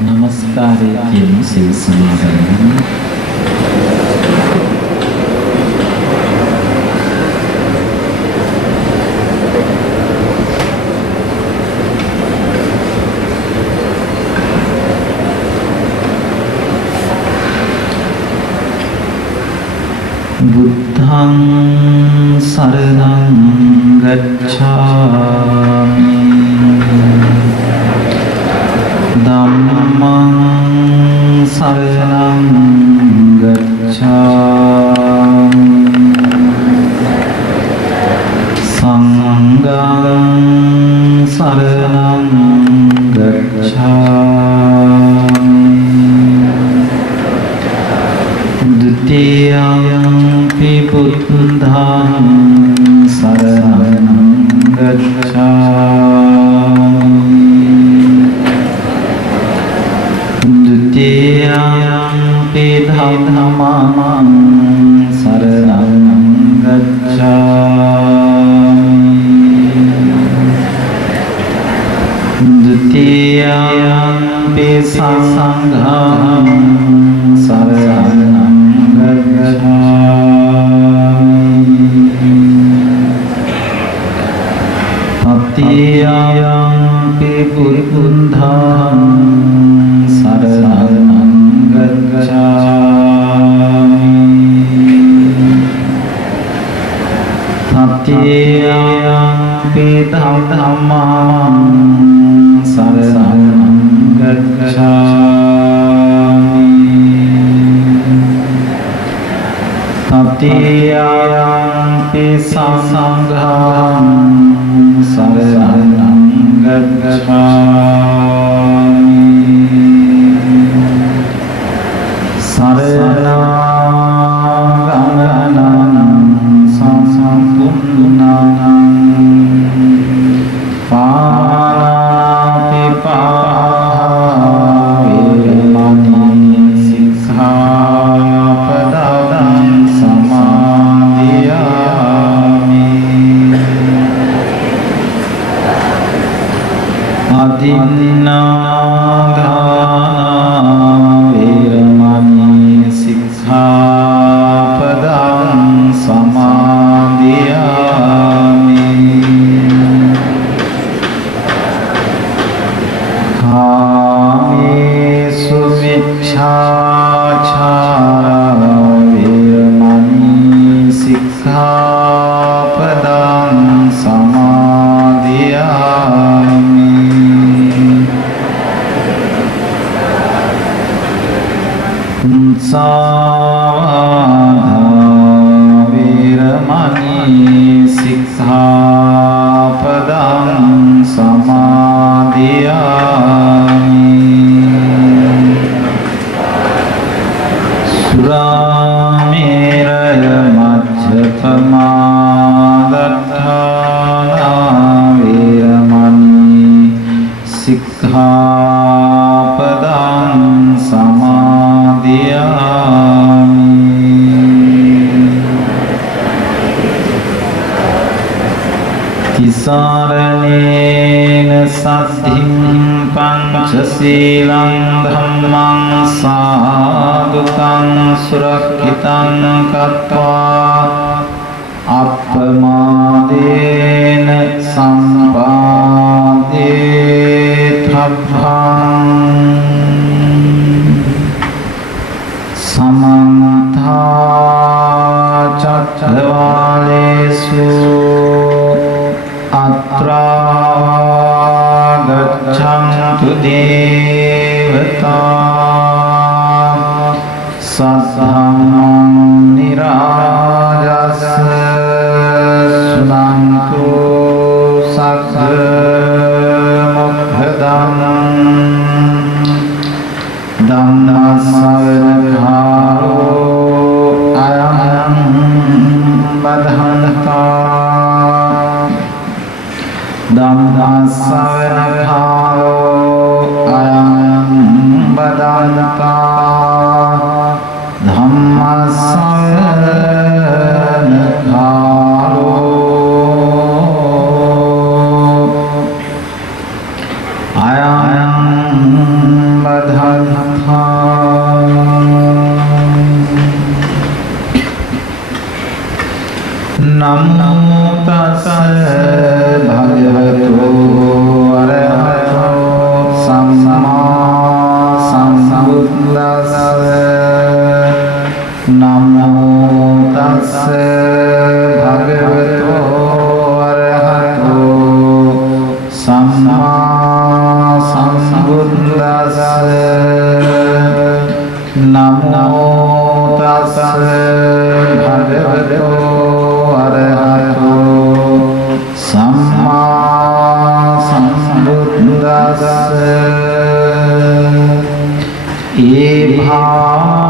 නමස්කාරය කියන සිල් සමාදන් බුද්ධං සරණං ගච්ඡාමි ධම්මං සරණං ගච්ඡාමි සංඝං සරණං ගච්ඡාමි ဒုတိယံ බුද්ධං සරණං ගච්ඡාමි ဒုတိယံ ධම්මං සරණං ගච්ඡාමි ဒုတိယံ සංඝං සරණං තතියම්පි බුද්ධං සරණං ගච්ඡාමි තතියම්පි ධම්මං සරණං ගච්ඡාමි තතියම්පි සංඝං සරණං ගච්ඡාමි සරණං සම්පූර්ණං පාතිපාතා වේරමණී සික්ඛාපදං සමාදියාමි අදින්නාදාන වේරමණී සික්ඛාපදං සමාදියාමි කාමේසු මිච්ඡාචාරා වේරමණී සික්ඛාපදං සමාදියාමි මුසාවාදා වේරමණී සික්ඛාපදං සමාදියාමි සුරාමේරය මච්ඡපමාදත්තානා වේරමණී සික්ඛාපදං සමාදියාමි තිසරණේන සද්ධින් පංචශීලං ධම්මං සාදුකං සුරක්ඛිතං කତ୍වා අප්පමාදේන සම්පාදේ තබ්බං සමන්තා චක්ඛවාලේසු අත්‍රා ගච්ඡන්තු දේවතා සද්ධම්මං නිරාජස්ස සුනන්තු සග්ග මොක්ඛදං ධම්මස්සවන භාරෝ අයං බදහන්තා ධම්මස්සවන භාරෝ අයං බදහන්තා ධම්මස්සවන සම්මා සම්බුද්දස්ස නමෝ තස්ස භගවතෝ අරහතෝ සම්මා සම්බුද්දස්ස නමෝ තස්ස භගවතෝ අරහතෝ සම්මා සම්බුද්දස්ස ඒ භාග්‍යවත්නෝ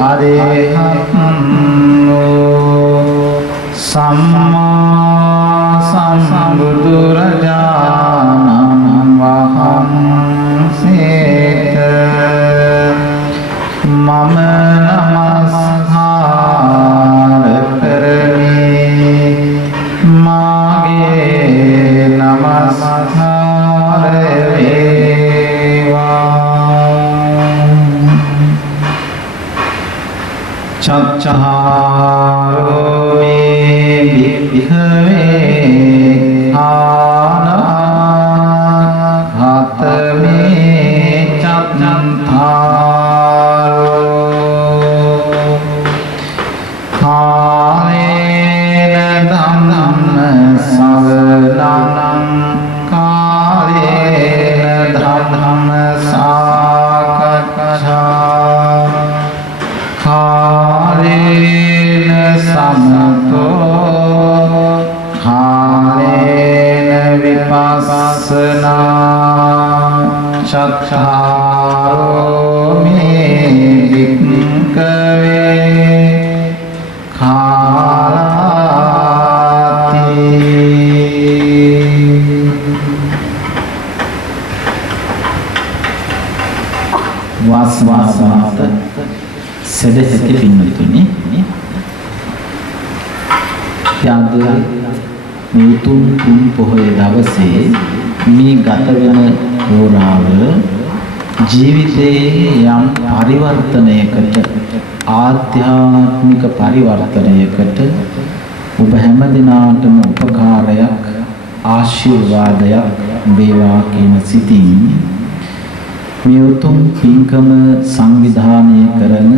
අරහතෝ සම්මා සම්බුදුරජාණන් වහන්සේට මම නමස්කාර කරමි මාගේ නමස්කාර වේවා චච්චාරෝ මේ භික්ඛවේ ආනාඝාතමේ චත්තාරෝ කාලේන ධම්ම සවනං කාලේන ධම්ම සාකච්ඡා කාලේන සමතෝ කාලේන විපස්සනා චක්ඛාරෝ මේ භික්ඛවේ කාලාති වාසවාසාත සදෙහිති පින්නතුනි යාද මේ තුන් පොහොය දවසේ මේ ගත වෙන හෝරාව ජීවිතයේ යම් පරිවර්තනයකට ආධ්‍යාත්මික පරිවර්තනයකට ඔබ හැම දිනාටම උපකාරයක් ආශිර්වාදයක් වේවා කියන සිතින් මේ උතුම් පින්කම සංවිධානය කරන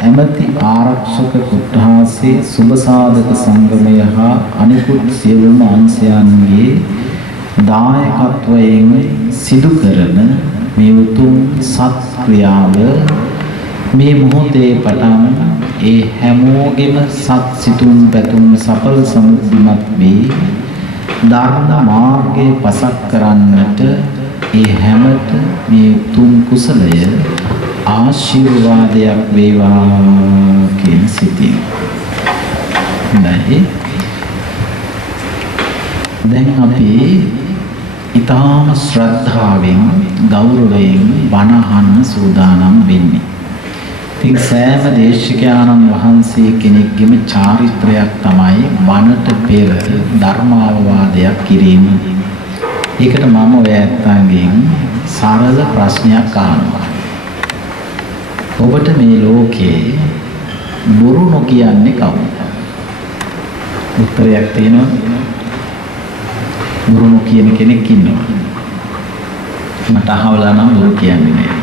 ඇමති ආරක්ෂක කොට්ඨාසයේ සුබ සාධක සංගමය හා අනිකුත් සියලුම අංශයන්ගේ දායකත්වයෙන් සිදු කරන මේ උතුම් සත් ක්‍රියාව මේ මොහොතේ පටන් ඒ හැමෝගෙම සත් සිතුම් පැතුම් සඵල සමුද්දිමත් වේ ධර්ම මාර්ගයේ පසක් කරන්නට ඒ හැමත මේ උතුම් කුසලය ආශිර්වාදයක් වේවා කියන සිතින් නැහි දැන් අපි ඊටාම ශ්‍රද්ධාවෙන් ගෞරවයෙන් බණ අහන්න සූදානම් වෙන්නේ. ඉතින් සෑම දේශිකානන් වහන්සේ කෙනෙක්ගේම චාරිත්‍රයක් තමයි බණට පෙර ධර්මාවවාදයක් කිරීම. ඒකට මම ඔය ඇත්තන්ගෙන් සරල ප්‍රශ්නයක් අහනවා. ඔබට මේ ලෝකේ බොරු නොකියන්නේ කවුද? උත්තරයක් තියෙනවා. බොරු නොකියන කෙනෙක් ඉන්නවා. මට අහවලා නම් බොරු කියන්නේ නෑ.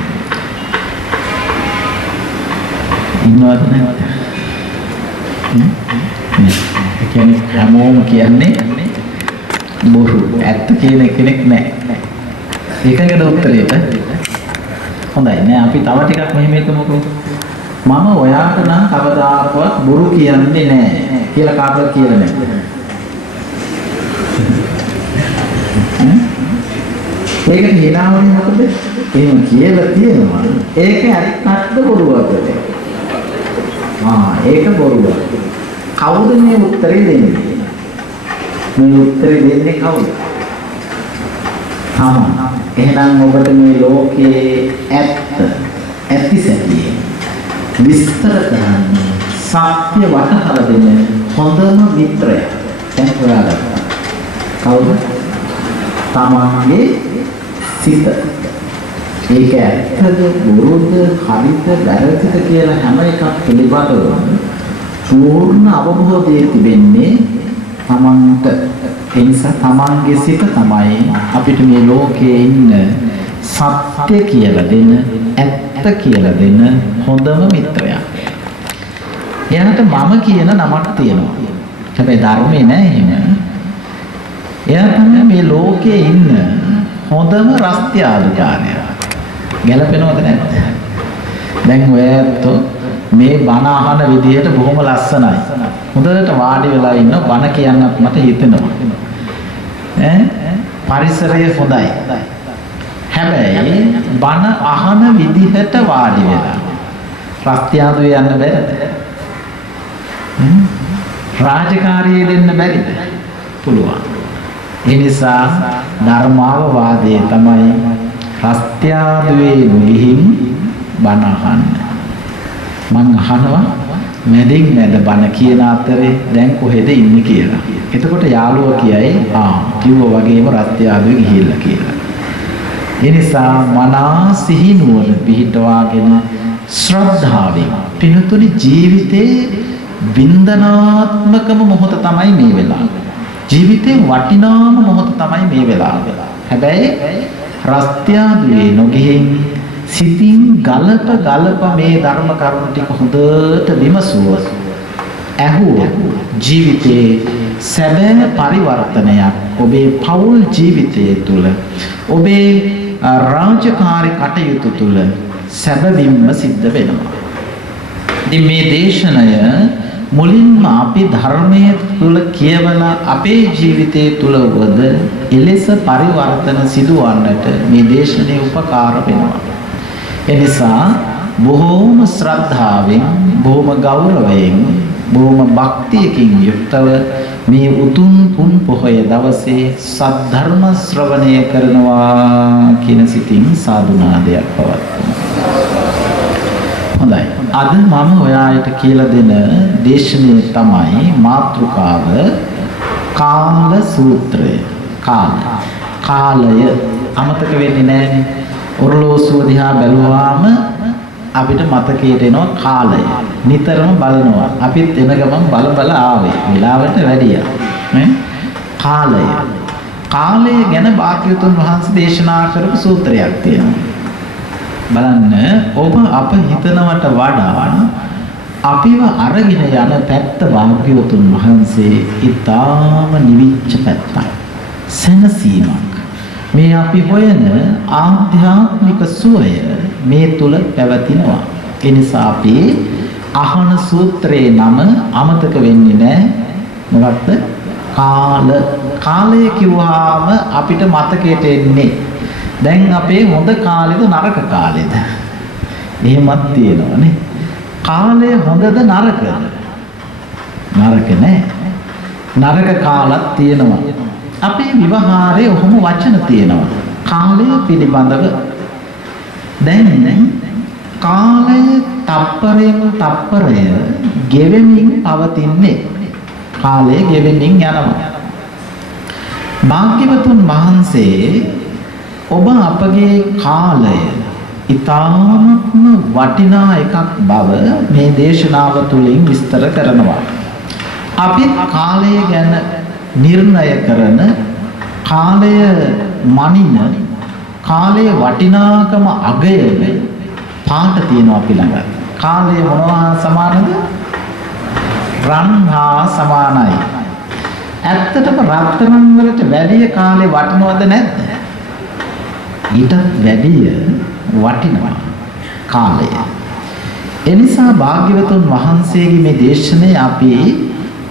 ඉන්නවද නැද්ද? ඒ කියන්නේ හැමෝම කියන්නේ බොරු. ඇත්ත කියන කෙනෙක් නෑ. ඒකකට උත්තරේට හොඳයි නෑ අපි තව ටිකක් මෙහෙම හිතමුකෝ. මම ඔයාට නම් කවදාකවත් බොරු කියන්නේ නෑ කියලා කාටවත් කියලා නෑ. ඒක හිනාවනේ මොකද? එහෙම කියලා තියෙනවා. ඒක ඇත්තක්ද බොරුවක්ද? ඒක බොරුවක්. කවුද මේ උත්තරේ දෙන්නේ? මේ උත්තරේ දෙන්නේ කවුද? එහෙනම් ඔබට මේ ලෝකයේ ඇත්ත සැටිය විස්තර කරන්න සත්‍ය වටහර දෙන හොඳම මිත්‍රයා දැන් හොයාගත්තා. කවුද? තමන්ගේ සිත. ඒක ඇත්තද බොරුද හරිද වැරදිද කියලා හැම එකක් පිළිබඳව පූර්ණ අවබෝධය තිබෙන්නේ තමන්ට. ඒ නිසා තමන්ගේ සිත තමයි අපිට මේ ලෝකයේ ඉන්න සත්‍ය කියලා දෙන, ඇත්ත කියලා දෙන හොඳම මිත්‍රයා. එයාට මම කියන නමක් තියෙනවා. හැබැයි ධර්මේ නෑ එහෙම. එයා තමයි මේ ලෝකයේ ඉන්න හොඳම රස්තියාදුකාරයා. ගැලපෙනවද නැද්ද? දැන් ඔයත් මේ බණ අහන විදිහට බොහොම ලස්සනයි. හොඳට වාඩි වෙලා ඉන්න බණ කියන්නත් මට හිතෙනවා. පරිසරය හොඳයි. හැබැයි බණ අහන විදිහට වාඩි වෙලා රස්තියාදුවේ යන්න බැරිද? රාජකාරිය දෙන්න බැරිද? පුළුවන්. ඒ නිසා ධර්මාවවාදයේ තමයි රස්තියාදුවේ ගිහින් බණ අහන්න. මං අහනවා මැදින් මැද බණ කියන අතරේ දැන් කොහෙද ඉන්නේ කියලා. එතකොට යාළුවා කියයි කිව්වා වගේම රස්තියාදුවේ ගිහිල්ලා කියලා. ඒ නිසා මනා සිහිනුවර පිහිටවාගෙන ශ්‍රද්ධාවෙන් පිනුතුනි ජීවිතේ වින්දනාත්මකම මොහොත තමයි මේ වෙලාව. ජීවිතේ වටිනාම මොහොත තමයි මේ වෙලාව. හැබැයි රස්තියාදුවේ නොගිහින් සිතින් ගලප මේ ධර්ම කරුණු ටික හොඳට විමසුවොත් ඇහුවොත් ජීවිතේ සැබෑ පරිවර්තනයක් ඔබේ පෞල් ජීවිතය තුළ ඔබේ රාජකාරී කටයුතු තුළ සැබවින්ම සිද්ධ වෙනවා. ඉතින් මේ දේශනය මුලින්ම අපි ධර්මයේ තුල කියවලා අපේ ජීවිතයේ තුල වද එලෙස පරිවර්තන සිදුවන්නට මේ දේශනේ උපකාර වෙනවා. එනිසා බොහෝම ශ්‍රද්ධාවෙන්, බොහෝම ගෞරවයෙන්, බොහෝම භක්තියකින් යුක්තව මේ උතුම් පුන් පොහොය දවසේ සද්ධර්ම ශ්‍රවණය කරනවා කියන සිතින් සාදුනාදයක් පවත්වමු. හොඳයි. අද මම ඔයාලට කියලා දෙන දේශනය තමයි මාතෘකාව කාල සූත්‍රය. කාලය අමතක වෙන්නේ නැහැනේ. ඔරලෝසුව දිහා බැලුවාම අපිට මතකයට එනවා කාලය. නිතරම බලනවා. අපිත් එන ගමන් බල ආවේ. වෙලාවට වැඩියා. කාලය. කාලය ගැන භාග්‍යවතුන් වහන්සේ දේශනා කරපු සූත්‍රයක් තියෙනවා. බලන්න ඔබ අප හිතනවට වඩා අපිව අරගෙන යන පැත්ත භාග්‍යවතුන් වහන්සේ ඊටාම නිවිච්ච පැත්තක්. සැනසීමක්. මේ අපි හොයන ආධ්‍යාත්මික සුවය මේ තුල පැවතිනවා. ඒ නිසා අපි අහන සූත්‍රයේ නම අමතක වෙන්නේ නැහැ. මොකක්ද? කාලය කිව්වහම අපිට මතකයට එන්නේ දැන් අපේ හොඳ කාලෙද නරක කාලෙද? එහෙමත් තියෙනවනේ. කාලය හොඳද නරකද? නරක නෑ. නරක කාලත් තියෙනවා. අපේ විවහාරයේ ඔහොම වචන තියෙනවා. කාලය පිළිබඳව දැන් කාලය තප්පරයෙන් තප්පරය ගෙවෙමින් පවතින්නේ. කාලය ගෙවෙමින් යනවා. භාග්‍යවතුන් වහන්සේ ඔබ අපගේ කාලය ඊ타ත්ම වටිනා එකක් බව මේ දේශනාව තුළින් විස්තර කරනවා. අපි කාලය ගැන නිර්ණය කරන, කාලය මනින, කාලයේ වටිනාකම අගයන පාට තියෙනවා අපි ළඟ. කාලය මොනවා සමානද? රන් හා සමානයි. ඇත්තටම රත්තරන් වලට වැඩි කාලේ වටිනවද නැද්ද? ඊටත් වැඩිය වටිනවා කාලය. එනිසා භාග්‍යවතුන් වහන්සේගේ මේ දේශනේ අපි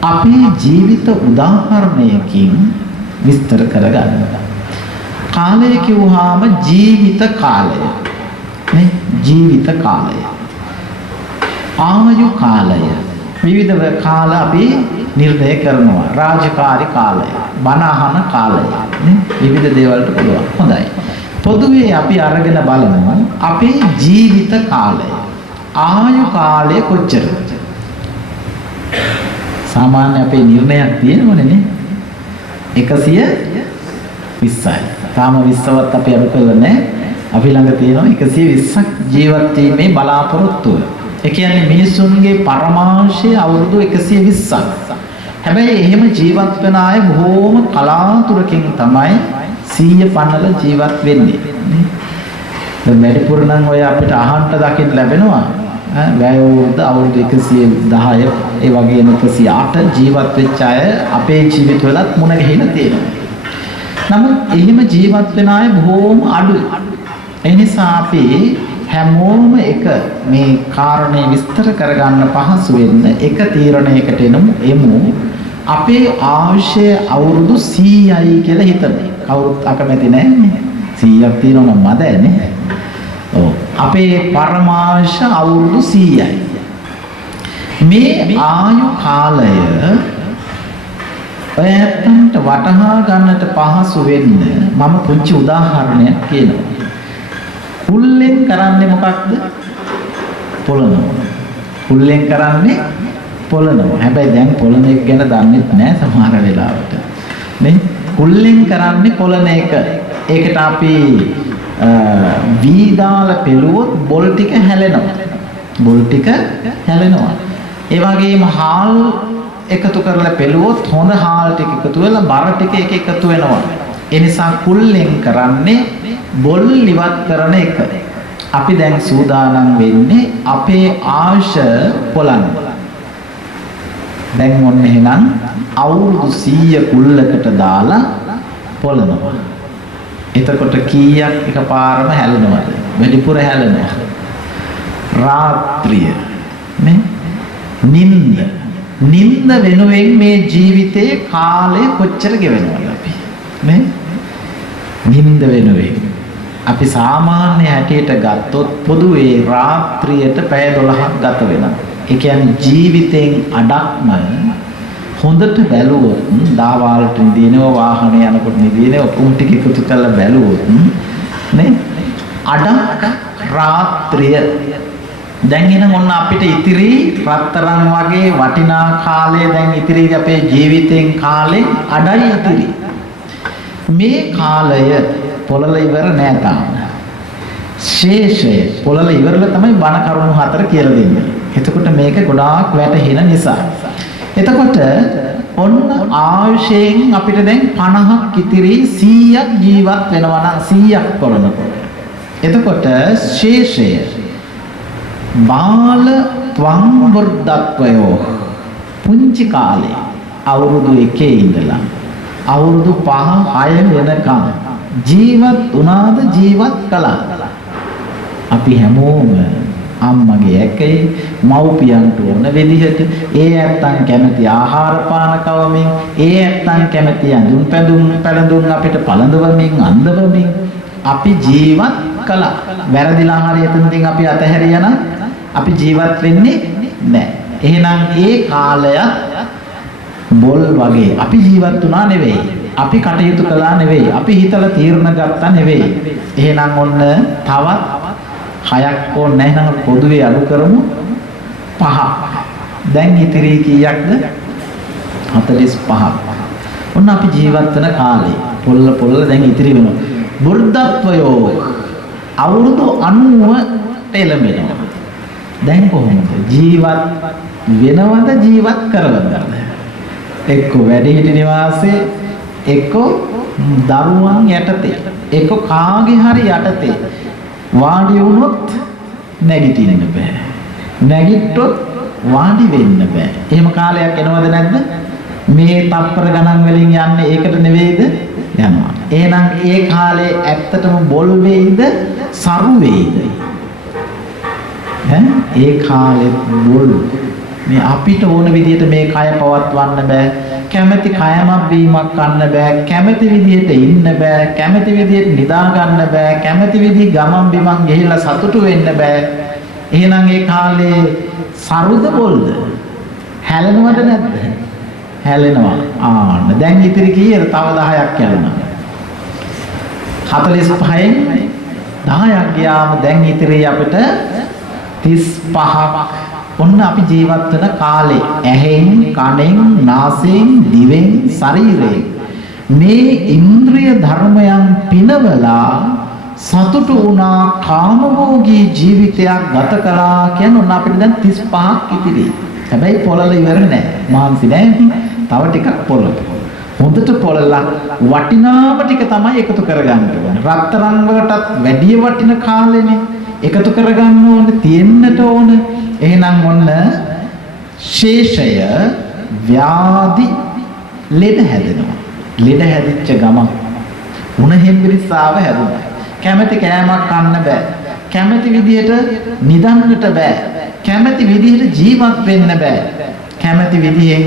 අපේ ජීවිත උදාහරණයකින් විස්තර කරගන්නවා. කාලය කිව්වහම ජීවිත කාලය. නේ? ජීවිත කාලය. ආයු කාලය. විවිධ කාල අපි නිර්ණය කරනවා. රාජකාරී කාලය, බණ අහන කාලය, නේ? විවිධ දේවල්ට පුළුවන්. හොඳයි. පොදුවේ අපි අරගෙන බලමු අපේ ජීවිත කාලය. ආයු කාලය කොච්චරද? සාමාන්‍ය අපේ නිර්ණයක් තියෙනවනේ නේ. 120යි. තාම 20වත් අපි අඩු කරලා නැහැ. අපි ළඟ තියෙනවා 120ක් ජීවත් වීමේ බලාපොරොත්තුව. ඒ කියන්නේ මිනිසුන්ගේ පරමාංශය අවුරුදු 120ක්. හැබැයි එහෙම ජීවත් වෙන අය බොහොම කලාතුරකින් තමයි 100 පන්නල ජීවත් වෙන්නේ. දැන් වැඩිපුර නම් ඔය අපිට අහන්න දකින්න ලැබෙනවා. වැයවුරුද්ද අවුරුදු 110 ඒ වගේ 108 ජීවත් වෙච්ච අය අපේ ජීවිතවලත් මුණ ගැහිලා තියෙනවා. නමුත් එහෙම ජීවත් වෙන අය බොහොම අඩුයි. ඒ නිසා අපි හැමෝම එක මේ කාරණේ විස්තර කරගන්න පහසු වෙන්න එක තීරණයකට එමු. අපේ ආයුෂය අවුරුදු 100යි කියලා හිතමු. කවුරුත් අකමැති නැහැ. 100ක් තියෙනවා නම් මදන්නේ. ඔව්. අපේ පරමාංශ අවුරුදු 100යි. මේ ආයු කාලය ඔයයන්ට වටහා ගන්නට පහසු වෙන්න මම පුංචි උදාහරණයක් කියනවා. පුල්ලෙන් කරන්නේ මොකක්ද? පොළනවා. පුල්ලෙන් කරන්නේ පොළනවා. හැබැයි දැන් පොළන එක ගැන දන්නෙත් නෑ සමහර වෙලාවට. නේ? පුල්ලෙන් කරන්නේ පොළන එක. ඒකට අපි වීදාල පෙළුවොත් බොල් ටික හැලෙනවා. බොල් ටික හැලෙනවා. ඒ වගේම හාල් එකතු කරලා පෙළුවොත් හොඳ හාල් ටික එකතු වෙලා බර ටික එකතු වෙනවා. ඒ නිසා කුල්ලෙන් කරන්නේ බොල් ඉවත් කරන එක. අපි දැන් සූදානම් වෙන්නේ අපේ ආශ පොළන්න. දැන් මොන්න එහෙනම් අවුරුදු 100 කුල්ලකට දාලා පොළනවා. එතකොට කීයක් එකපාරම හැලෙනවද? වැඩිපුර හැලෙනවා. රාත්‍රිය නේ? නිින්ද වෙනුවෙන් මේ ජීවිතයේ කාලය කොච්චර ගෙවනවද අපි නේ? නිින්ද වෙනුවෙන් අපි සාමාන්‍ය හැටියට ගත්තොත් පොදුවේ රාත්‍රියට පැය 12ක් ගත වෙනවා. ඒ කියන්නේ ජීවිතෙන් අඩක්ම හොඳට බැලුවොත් දාවාලට නිදිනවා වාහනේ යනකොට නිදිනේ ඔක්කොම ටික එකතු කරලා බැලුවොත් නේ අඩක් රාත්‍රිය. දැන් එන මොන අපිට ඉතිරි රත්තරන් වගේ වටිනා කාලය දැන් ඉතිරි අපේ ජීවිතෙන් කාලෙ අඩයි ඉතිරි. මේ කාලය පොළල ඉවර නෑ තාම. ශේෂය පොළල ඉවරලා තමයි බණ කරුණු 4 කියලා දෙන්නේ. එතකොට මේක ගොඩාක් වැටහෙන නිසා. එතකොට ඔන්න ආයුෂයෙන් අපිට දැන් 50ක් ඉතිරි 100ක් ජීවත් වෙනවා නම් 100ක් පොළනකොට. එතකොට ශේෂය බාල ත්වං වර්ධත්වයෝ පුංචි කාලේ අවුරුදු 1 ඉඳලා අවුරුදු 5 6 වෙනකම් ජීවත් වුණාද ජීවත් කළා. අපි හැමෝම අම්මගේ ඇකේ මව්පියන්ට ඕන විදිහට ඒ ඇත්තන් කැමති ආහාර පාන කවමින් ඒ ඇත්තන් කැමති අඳුන් පැළඳුන් අපිට පළඳවමින් අඳවමින් අපි ජීවත් කළා. වැරදිලා හරි එතනකින් අපි අතහැරියා නම් අපි ජීවත් වෙන්නේ නැහැ. එහෙනම් ඒ කාලය බොල් වගේ අපි ජීවත් වුණා නෙවෙයි. අපි කටයුතු කළා නෙවෙයි. අපි හිතලා තීරණ ගත්තා නෙවෙයි. එහෙනම් ඔන්න තවත් 6ක් ඕනේ නැහැ නම් පොදුවේ අඩු කරමු 5. දැන් ඉතිරි කීයක්ද? 45ක්. ඔන්න අපි ජීවත් වෙන කාලේ පොල්ල දැන් ඉතිරි වෙනවා. වෘද්ධත්වයෝ අවුරුදු 90ට එළඹෙනවා. දැන් කොහොමද ජීවත් වෙනවද ජීවත් කරවන්නද? එක්ක වැඩිහිටි නිවාසයේ එක්ක දරුවන් යටතේ එක්ක කාගේ හරි යටතේ වාඩි වුණොත් නැගිටින්න බෑ. නැගිට්ටොත් වාඩි වෙන්න බෑ. එහෙම කාලයක් එනවද නැද්ද? මේ තප්පර ගණන් වලින් යන්නේ ඒකට නෙවෙයිද? යනවා. එහෙනම් ඒ කාලේ ඇත්තටම බොල් වෙයිද? සරු වෙයිද? ඒ කාලෙත් බොල්. මේ අපිට ඕන විදිහට මේ කය පවත්වන්න බෑ. කැමැති කයමක් බීමක් ගන්න බෑ. කැමැති විදිහට ඉන්න බෑ. කැමැති විදිහට නිදා ගන්න බෑ. කැමැති විදිහ ගමන් බිමන් ගිහිල්ලා සතුටු වෙන්න බෑ. එහෙනම් ඒ කාලේ සරුද බොල්ද? හැලෙනවද නැද්ද? හැලෙනවා. ආන්න දැන් ඉතිරි කීයද? තව 10ක් යනවා. 45න් 10ක් ගියාම දැන් ඉතිරි අපිට 35ක්. ඔන්න අපි ජීවත් වෙන කාලේ ඇහෙන් කනෙන් නාසයෙන් දිවෙන් ශරීරයෙන් මේ ඉන්ද්‍රිය ධර්මයන් පිනවලා සතුටු වුණා කාමභෝගී ජීවිතයක් ගත කළා කියන ඔන්න අපිට දැන් 35ක් ඉතිරි. හැබැයි පොළල ඉවර නැහැ. මාන්සි නැහැ. තව ටිකක් පොළොව. හොඳට පොළලා වටිනාම ටික තමයි එකතු කරගන්න ඕනේ. රත්තරන් වලටත් වැඩි වටින කාලෙනේ එකතු කරගන්න ඕනේ, තියෙන්නට ඕනේ. එහෙනම් ඔන්න ශේෂය ව්‍යාධි ලෙඩ හැදෙනවා. ලෙඩ හැදිච්ච ගමන් උණ හෙම්බිරිස්සාව හැදුණා. කැමැති කෑමක් කන්න බෑ. කැමැති විදිහට නිදන්නට බෑ. කැමැති විදිහට ජීවත් වෙන්න බෑ. කැමැති විදිහෙන්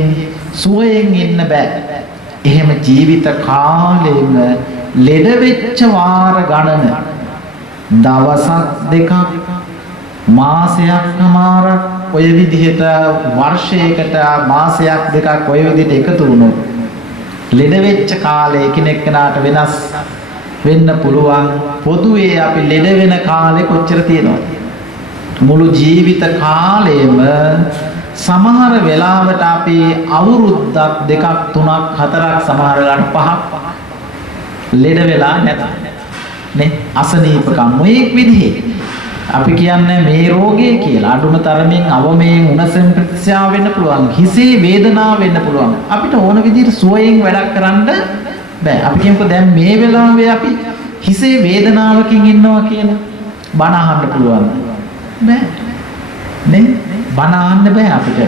සුවයෙන් ඉන්න බෑ. එහෙම ජීවිත කාලෙම ලෙඩ වෙච්ච වාර ගණන දවසක් දෙකක් මාසයක් සමහරක් ඔය විදිහට වර්ෂයකට මාසයක් දෙකක් ඔය විදිහට එකතු වුණොත් ලෙඩ වෙච්ච කාලේ එකිනෙකනාට වෙනස් වෙන්න පුළුවන්. පොදුවේ අපි ලෙඩ වෙන කාලේ කොච්චර තියෙනවද? මුළු ජීවිත කාලෙම සමහර වෙලාවට අපි අවුරුද්දක් දෙකක් තුනක් හතරක් සමහර වෙලාවට පහක් ලෙඩ වෙලා නැත නේ. අසනීපකම් මොයේ විදිහේ අපි කියන්නේ මේ රෝගය කියලා. අඩුම තරමින් අවමයෙන් උණසෙන් ප්‍රතික්‍රියා වෙන්න පුළුවන්. හිසේ වේදනාව වෙන්න පුළුවන්. අපිට ඕන විදිහට සුවයෙන් වැඩක් කරන්න බෑ. අපි කියමුකෝ දැන් මේ වෙලාවේ අපි හිසේ වේදනාවකින් ඉන්නවා කියලා. බණ අහන්න පුළුවන්. බෑ. නේ? බණ අහන්න බෑ අපිට.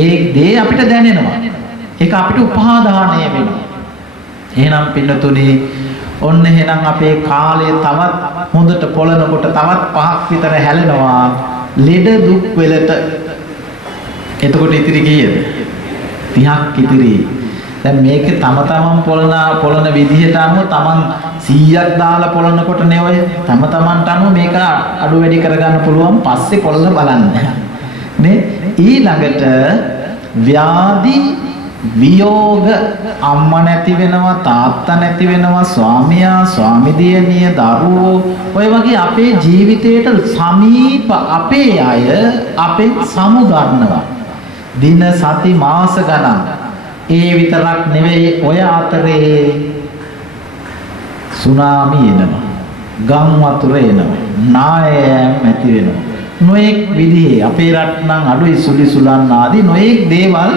ඒ දේ අපිට දැනෙනවා. ඒක අපිට උපාදානය වෙනවා. එහෙනම් පින්නතුනේ ඔන්න එහෙනම් අපේ කාලය තවත් හොඳට පොළනකොට තවත් 5ක් විතර හැලෙනවා ලෙඩ දුක් වලට. එතකොට ඉතිරි කීයද? 30ක් ඉතිරි. දැන් මේක තම තමන් පොළන විදිහට අනුව තමන් 100ක් දාලා පොළනකොට නේ ඔය තම තමන්ට අනුව මේක අඩු වැඩි කරගන්න පුළුවන්. පස්සේ පොළන බලන්න නේ. ඊළඟට ව්‍යාධි වියෝග, අම්මා නැති වෙනවා, තාත්තා නැති වෙනවා, ස්වාමියා, ස්වාමිදියණිය, දරුවෝ, ඔය වගේ අපේ ජීවිතේට සමීප අපේ අය අපෙන් සමුගන්නවා. දින සති මාස ගණන්. ඒ විතරක් නෙවෙයි, ඔය අතරේ සුනාමි එනවා, ගම් වතුර එනවා, නායෑම් ඇති වෙනවා. නොඑක් විදිහේ අපේ රට නම් අඩුයි සුලි සුලන් ආදී නොඑක් දේවල්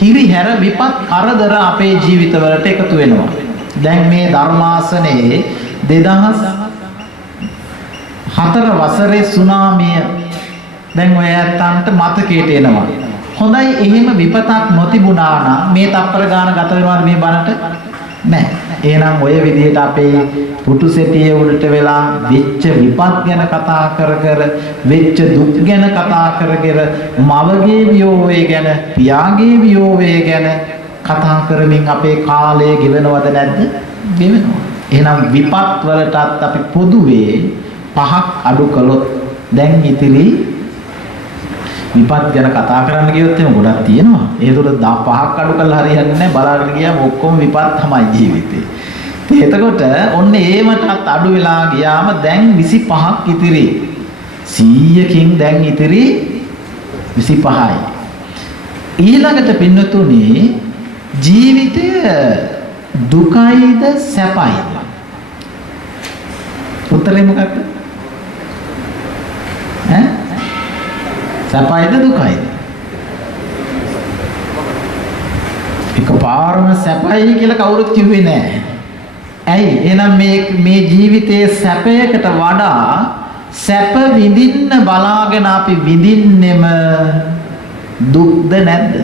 හිරිහැර විපත් කරදර අපේ ජීවිතවලට එකතු වෙනවා. දැන් මේ ධර්මාසනයේ 2004 වසරේ සුනාමිය දැන් ඔය ඇත්තන්ට මතකයට එනවා. හොඳයි, එහෙම විපතක් නොතිබුණා නම් මේ තප්පර ගාන ගත වෙනවද මේ බණට? නැහැ. එහෙනම් ඔය විදිහට අපේ පුටු සෙටියේ උඩට වෙලා වෙච්ච විපත් ගැන කතා කර වෙච්ච දුක් ගැන කතා කර මවගේ වියෝවය ගැන, පියාගේ වියෝවය ගැන කතා කරමින් අපේ කාලය ගෙවනවද නැද්ද? ගෙවනවා. එහෙනම් විපත් වලටත් අපි පොදුවේ 5ක් අඩු කළොත් දැන් ඉතිරි විපත් ගැන කතා කරන්න ගියොත් එහෙම ගොඩක් තියෙනවා. ඒකට 5ක් අඩු කළා හරියන්නේ නැහැ. බලාගෙන ගියාම ඔක්කොම විපත් තමයි ජීවිතේ. එතකොට ඔන්න ඒවටත් අඩු වෙලා ගියාම දැන් 25ක් ඉතිරි. 100කින් දැන් ඉතිරි 25යි. ඊළඟට පින්නතුනි ජීවිතය දුකයිද සැපයිද? උත්තරේ මොකක්ද? ඈ? සැපයිද දුකයිද? එකපාරම සැපයි කියලා කවුරුත් කිව්වේ නැහැ. ඇයි? එහෙනම් මේ ජීවිතයේ සැපයකට වඩා සැප විඳින්න බලාගෙන අපි විඳින්නෙම දුක්ද නැද්ද?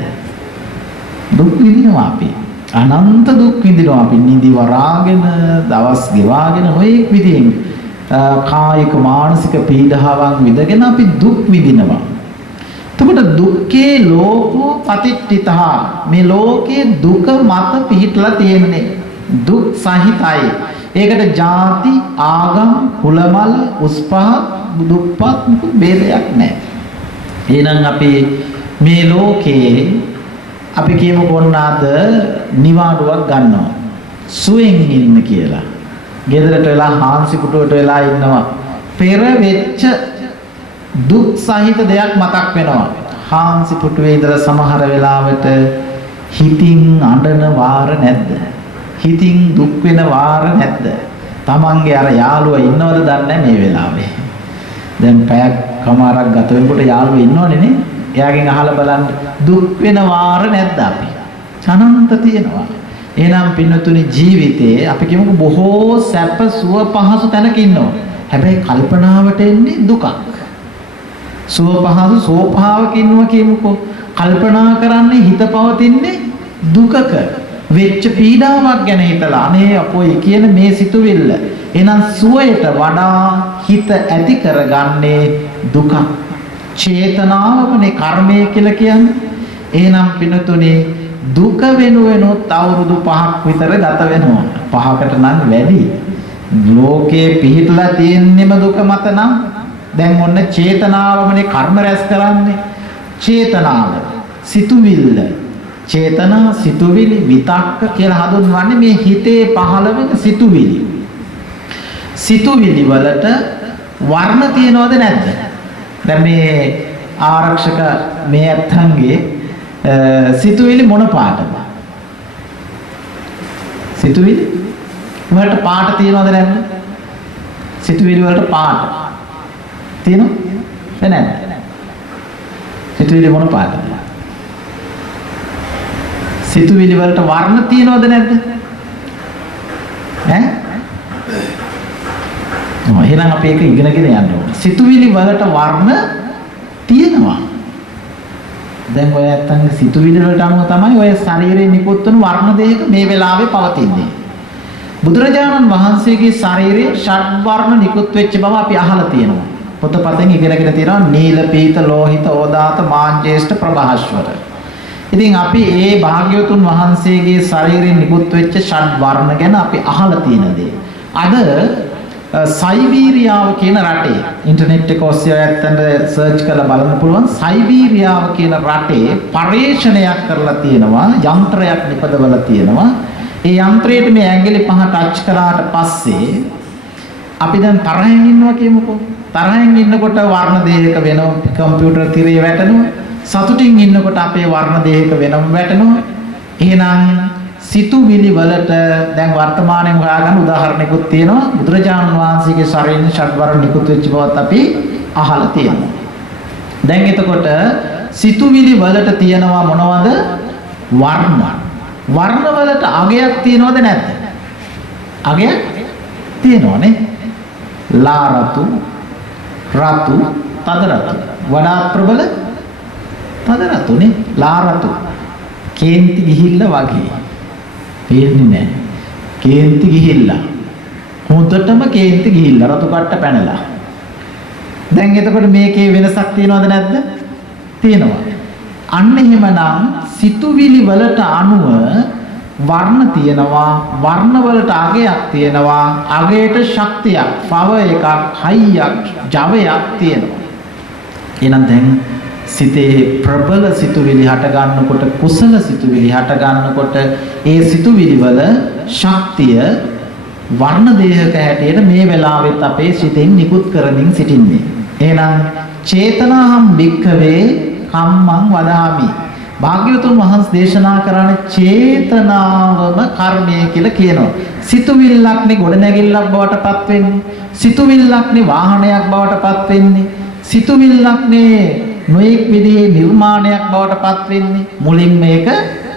දුක් විඳිනවා අපි. අනන්ත දුක් විඳිනවා අපි. නිදි වරාගෙන, දවස් ගෙවාගෙන නොඑක් විදිහින් කායික මානසික පීඩාවන් විඳගෙන අපි දුක් විඳිනවා. එතකොට දුක්ඛේ ලෝකෝ පතිට්ඨිතහ. මේ ලෝකයේ දුක මත පිහිටලා තියෙන්නේ. දුක් සහිතයි. ඒකට ಜಾති, ආගම්, කුලමල, උස්පහත්, දුප්පත් මුකුත් ભેදයක් නැහැ. එහෙනම් අපි මේ ලෝකේ අපි කියමු කොන්නාද නිවාඩුවක් ගන්නවා. සුවෙන් ඉන්න කියලා. ගෙදරට වෙලා හාන්සි පුටුවට වෙලා ඉන්නවා. පෙර වෙච්ච දුක් සහිත දෙයක් මතක් වෙනවා. හාන්සි පුටුවේ ඉඳලා සමහර වෙලාවට හිතින් අඬන වාර නැද්ද? හිතින් දුක් වෙන වාර නැද්ද? තමන්ගේ අර යාළුවා ඉන්නවද දන්නේ මේ වෙලාවේ. දැන් පැයක් කමාරක් ගත වෙනකොට යාළුවා ඉන්නවනේ නේ. එයාගෙන් අහලා බලන්න දුක් වෙන වාර නැද්ද අපි? අනන්ත තියෙනවා. එහෙනම් පින්නතුනි ජීවිතේ අපි කියමුකෝ බොහෝ සැප සුව පහසු තැනක ඉන්නවා. හැබැයි කල්පනාවට එන්නේ දුකක්. සුව පහසු සෝභාවක ඉන්නවා කියමුකෝ. කල්පනා කරන්නේ හිත පවතින්නේ දුකක. වෙච්ච පීඩාවක් ගැන හිතලා අනේ අපෝයි කියන මේ සිතුවිල්ල. එහෙනම් සුවයට වඩා හිත ඇති කරගන්නේ දුක. චේතනාවමනේ කර්මය කියලා කියන්නේ. එහෙනම් පින්නතුනි දුක වෙනුවෙනොත් අවුරුදු 5ක් විතර ගත වෙනවා. 5කට නම් වැඩි. ලෝකේ පිහිටලා තියෙන්නෙම දුක මත නම් දැන් ඔන්න චේතනාවමනේ කර්ම රැස් කරන්නේ. චේතනාව සිතුවිල්ල චේතනා සිතුවිලි විතක්ක කියලා හඳුන්වන්නේ මේ හිතේ පහළ වෙන සිතුවිලි. සිතුවිලි වලට වර්ණ තියනවද නැද්ද? දැන් මේ ආරක්ෂක මේ අත්ංගේ සිතුවිලි මොන පාටද? සිතුවිලි වලට පාට තියනවද නැද්ද? සිතුවිලි වලට පාට තියනවද නැද්ද? සිතුවිලි මොන පාටද? සිතුවිලි වලට වර්ණ තියනවද නැද්ද? ඈ? එහෙනම් අපි ඒක ඉගෙනගෙන යන්න ඕනේ. සිතුවිලි වලට වර්ණ තියෙනවා. දැන් ඔය නැත්තම් සිතුවිලි වලට අනුව තමයි ඔය ශරීරයෙන් නිකුත් වන වර්ණ දෙක මේ වෙලාවේ පවතින්නේ. බුදුරජාණන් වහන්සේගේ ශරීරයේ ෂඩ් වර්ණ නිකුත් වෙච්ච බව අපි අහලා තියෙනවා. පොතපතෙන් ඉගෙනගෙන තියෙනවා නීල පීත ලෝහිත ඕදාත මාංජේෂ්ඨ ප්‍රභාස්වර. ඉතින් අපි ඒ භාග්‍යවතුන් වහන්සේගේ ශරීරයෙන් නිකුත් වෙච්ච ෂඩ් වර්ණ ගැන අපි අහලා තියෙන දේ. අද සයිබීරියාව කියන රටේ ඉන්ටර්නෙට් එක ඔස්සේ ඔයයන්ට සර්ච් කරලා බලන්න පුළුවන්. සයිබීරියාව කියන රටේ පර්යේෂණයක් කරලා තියෙනවා, යන්ත්‍රයක් නිපදවලා තියෙනවා. ඒ යන්ත්‍රයට මේ ඇඟිලි පහ ටච් කරාට පස්සේ අපි දැන් තරහෙන් ඉන්නවා කියමුකෝ. තරහෙන් ඉන්නකොට වර්ණ දෙකක වෙනම කම්පියුටර් තිරේ වැටෙනවා. සතුටින් ඉන්නකොට අපේ වර්ණ දෙකක වෙනම වැටෙනවා. එහෙනම් සිතුවිලි වලට දැන් වර්තමානයේ හොයාගන්න උදාහරණයකුත් තියෙනවා. බුදුරජාණන් වහන්සේගේ ශරීරයේ ෂඩ්වර්ණ නිකුත් වෙච්ච බවත් අපි අහලා තියෙනවා. දැන් එතකොට සිතුවිලි වලට තියෙනවා මොනවද? වර්ණ. වර්ණ වලට අගයක් තියෙනවද නැද්ද? අගයක් තියෙනවනේ. ලා රතු, රතු, තද රතු. වඩාත් ප්‍රබල තද රතුනේ. ලා රතු. කේන්ති ගිහිල්ලා වගේ. පේන්නේ නැහැ. කේන්ති ගිහිල්ලා. හොඳටම කේන්ති ගිහිල්ලා රතු කට්ට පැනලා. දැන් එතකොට මේකේ වෙනසක් තියෙනවද නැද්ද? තියෙනවා. අන්න එහෙමනම් සිතුවිලි වලට අනුව වර්ණ තියෙනවා. වර්ණ වලට අගයක් තියෙනවා. අගයට ශක්තියක්, පව එකක්, හයියක්, ජවයක් තියෙනවා. එහෙනම් දැන් සිතේ ප්‍රබල සිතුවිලි හට ගන්නකොට කුසල සිතුවිලි හට ගන්නකොට ඒ සිතුවිලි වල ශක්තිය වර්ණ දේහක හැටියට මේ වෙලාවෙත් අපේ සිතෙන් නිකුත් කරමින් සිටින්නේ. එහෙනම් චේතනාහම් භික්ඛවේ කම්මං වදාමි. භාග්‍යවතුන් වහන්සේ දේශනා කරන්නේ චේතනාවම කර්මය කියලා කියනවා. සිතුවිල්ලක්නේ ගොඩනැගිල්ලක් බවට පත් වෙන්නේ. සිතුවිල්ලක්නේ වාහනයක් බවට පත් වෙන්නේ. සිතුවිල්ලක්නේ නොඑක් විදිහේ නිර්මාණයක් බවට පත් වෙන්නේ. මුලින් මේක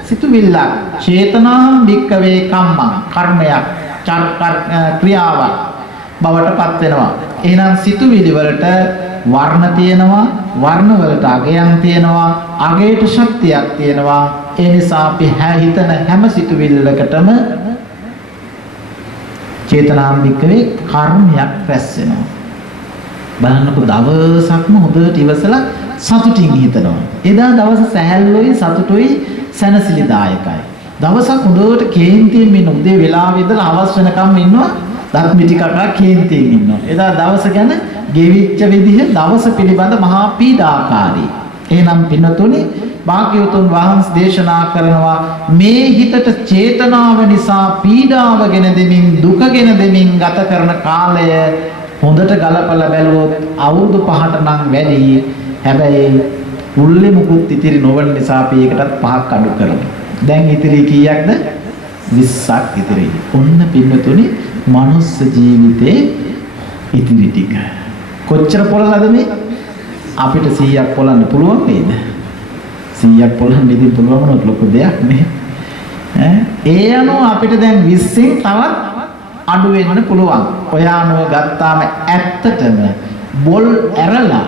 සිතුවිල්ලක්. චේතනාම් භික්ඛවේ කම්මං කර්මයක් ක්‍රියාවක් බවට පත් වෙනවා. එහෙනම් සිතුවිලි වලට වර්ණ තියෙනවා, වර්ණ වලට අගයන් තියෙනවා, අගයට ශක්තියක් තියෙනවා. ඒ නිසා අපි හිතන හැම සිතුවිල්ලකටම චේතනාම් භික්ඛවේ කර්මයක් රැස් වෙනවා. බලන්නකෝ දවසක්ම හොඳට ඉවසලා සතුටින් හිතනවා. එදා දවස සැහැල්ලුයි, සතුටුයි, සැනසිලිදායකයි. දවසක් හොඳට කේන්තියෙන් ඉන්න උදේ වෙලාවෙ ඉඳලා හවස වෙනකම් ඉන්නවා. දත් මිටි කකා කේන්තියෙන් ඉන්නවා. එදා දවස ගැන ගෙවිච්ච විදිහ දවස පිළිබඳ මහා පීඩාකාරී. එහෙනම් පින්නතුනි භාග්‍යවතුන් වහන්සේ දේශනා කරනවා මේ හිතට චේතනාව නිසා පීඩාවගෙන දෙමින් දුකගෙන දෙමින් ගත කරන කාලය හොඳට ගලපලා බැලුවොත් අවුරුදු 5ට නම් වැඩි. හැබැයි මුල්ලේ මුකුත් ඉතිරි නොවන නිසා අපි ඒකටත් 5ක් අඩු කරමු. දැන් ඉතිරි කීයක්ද? 20ක් ඉතිරි. ඔන්න පින්නතුනි මනුස්ස ජීවිතේ ඉතිරි ටික. කොච්චර පොළලාද මේ? අපිට 100ක් පොළන්න පුළුවන් නේද? 100ක් පොළන්න ඉතින් පුළුවන් වුණොත් ලොකු දෙයක් නේ. ඒ අනුව අපිට දැන් 20න් තවත් අඩු වෙන්න පුළුවන්. ඔය අනුව ගත්තාම ඇත්තටම බොල් ඇරලා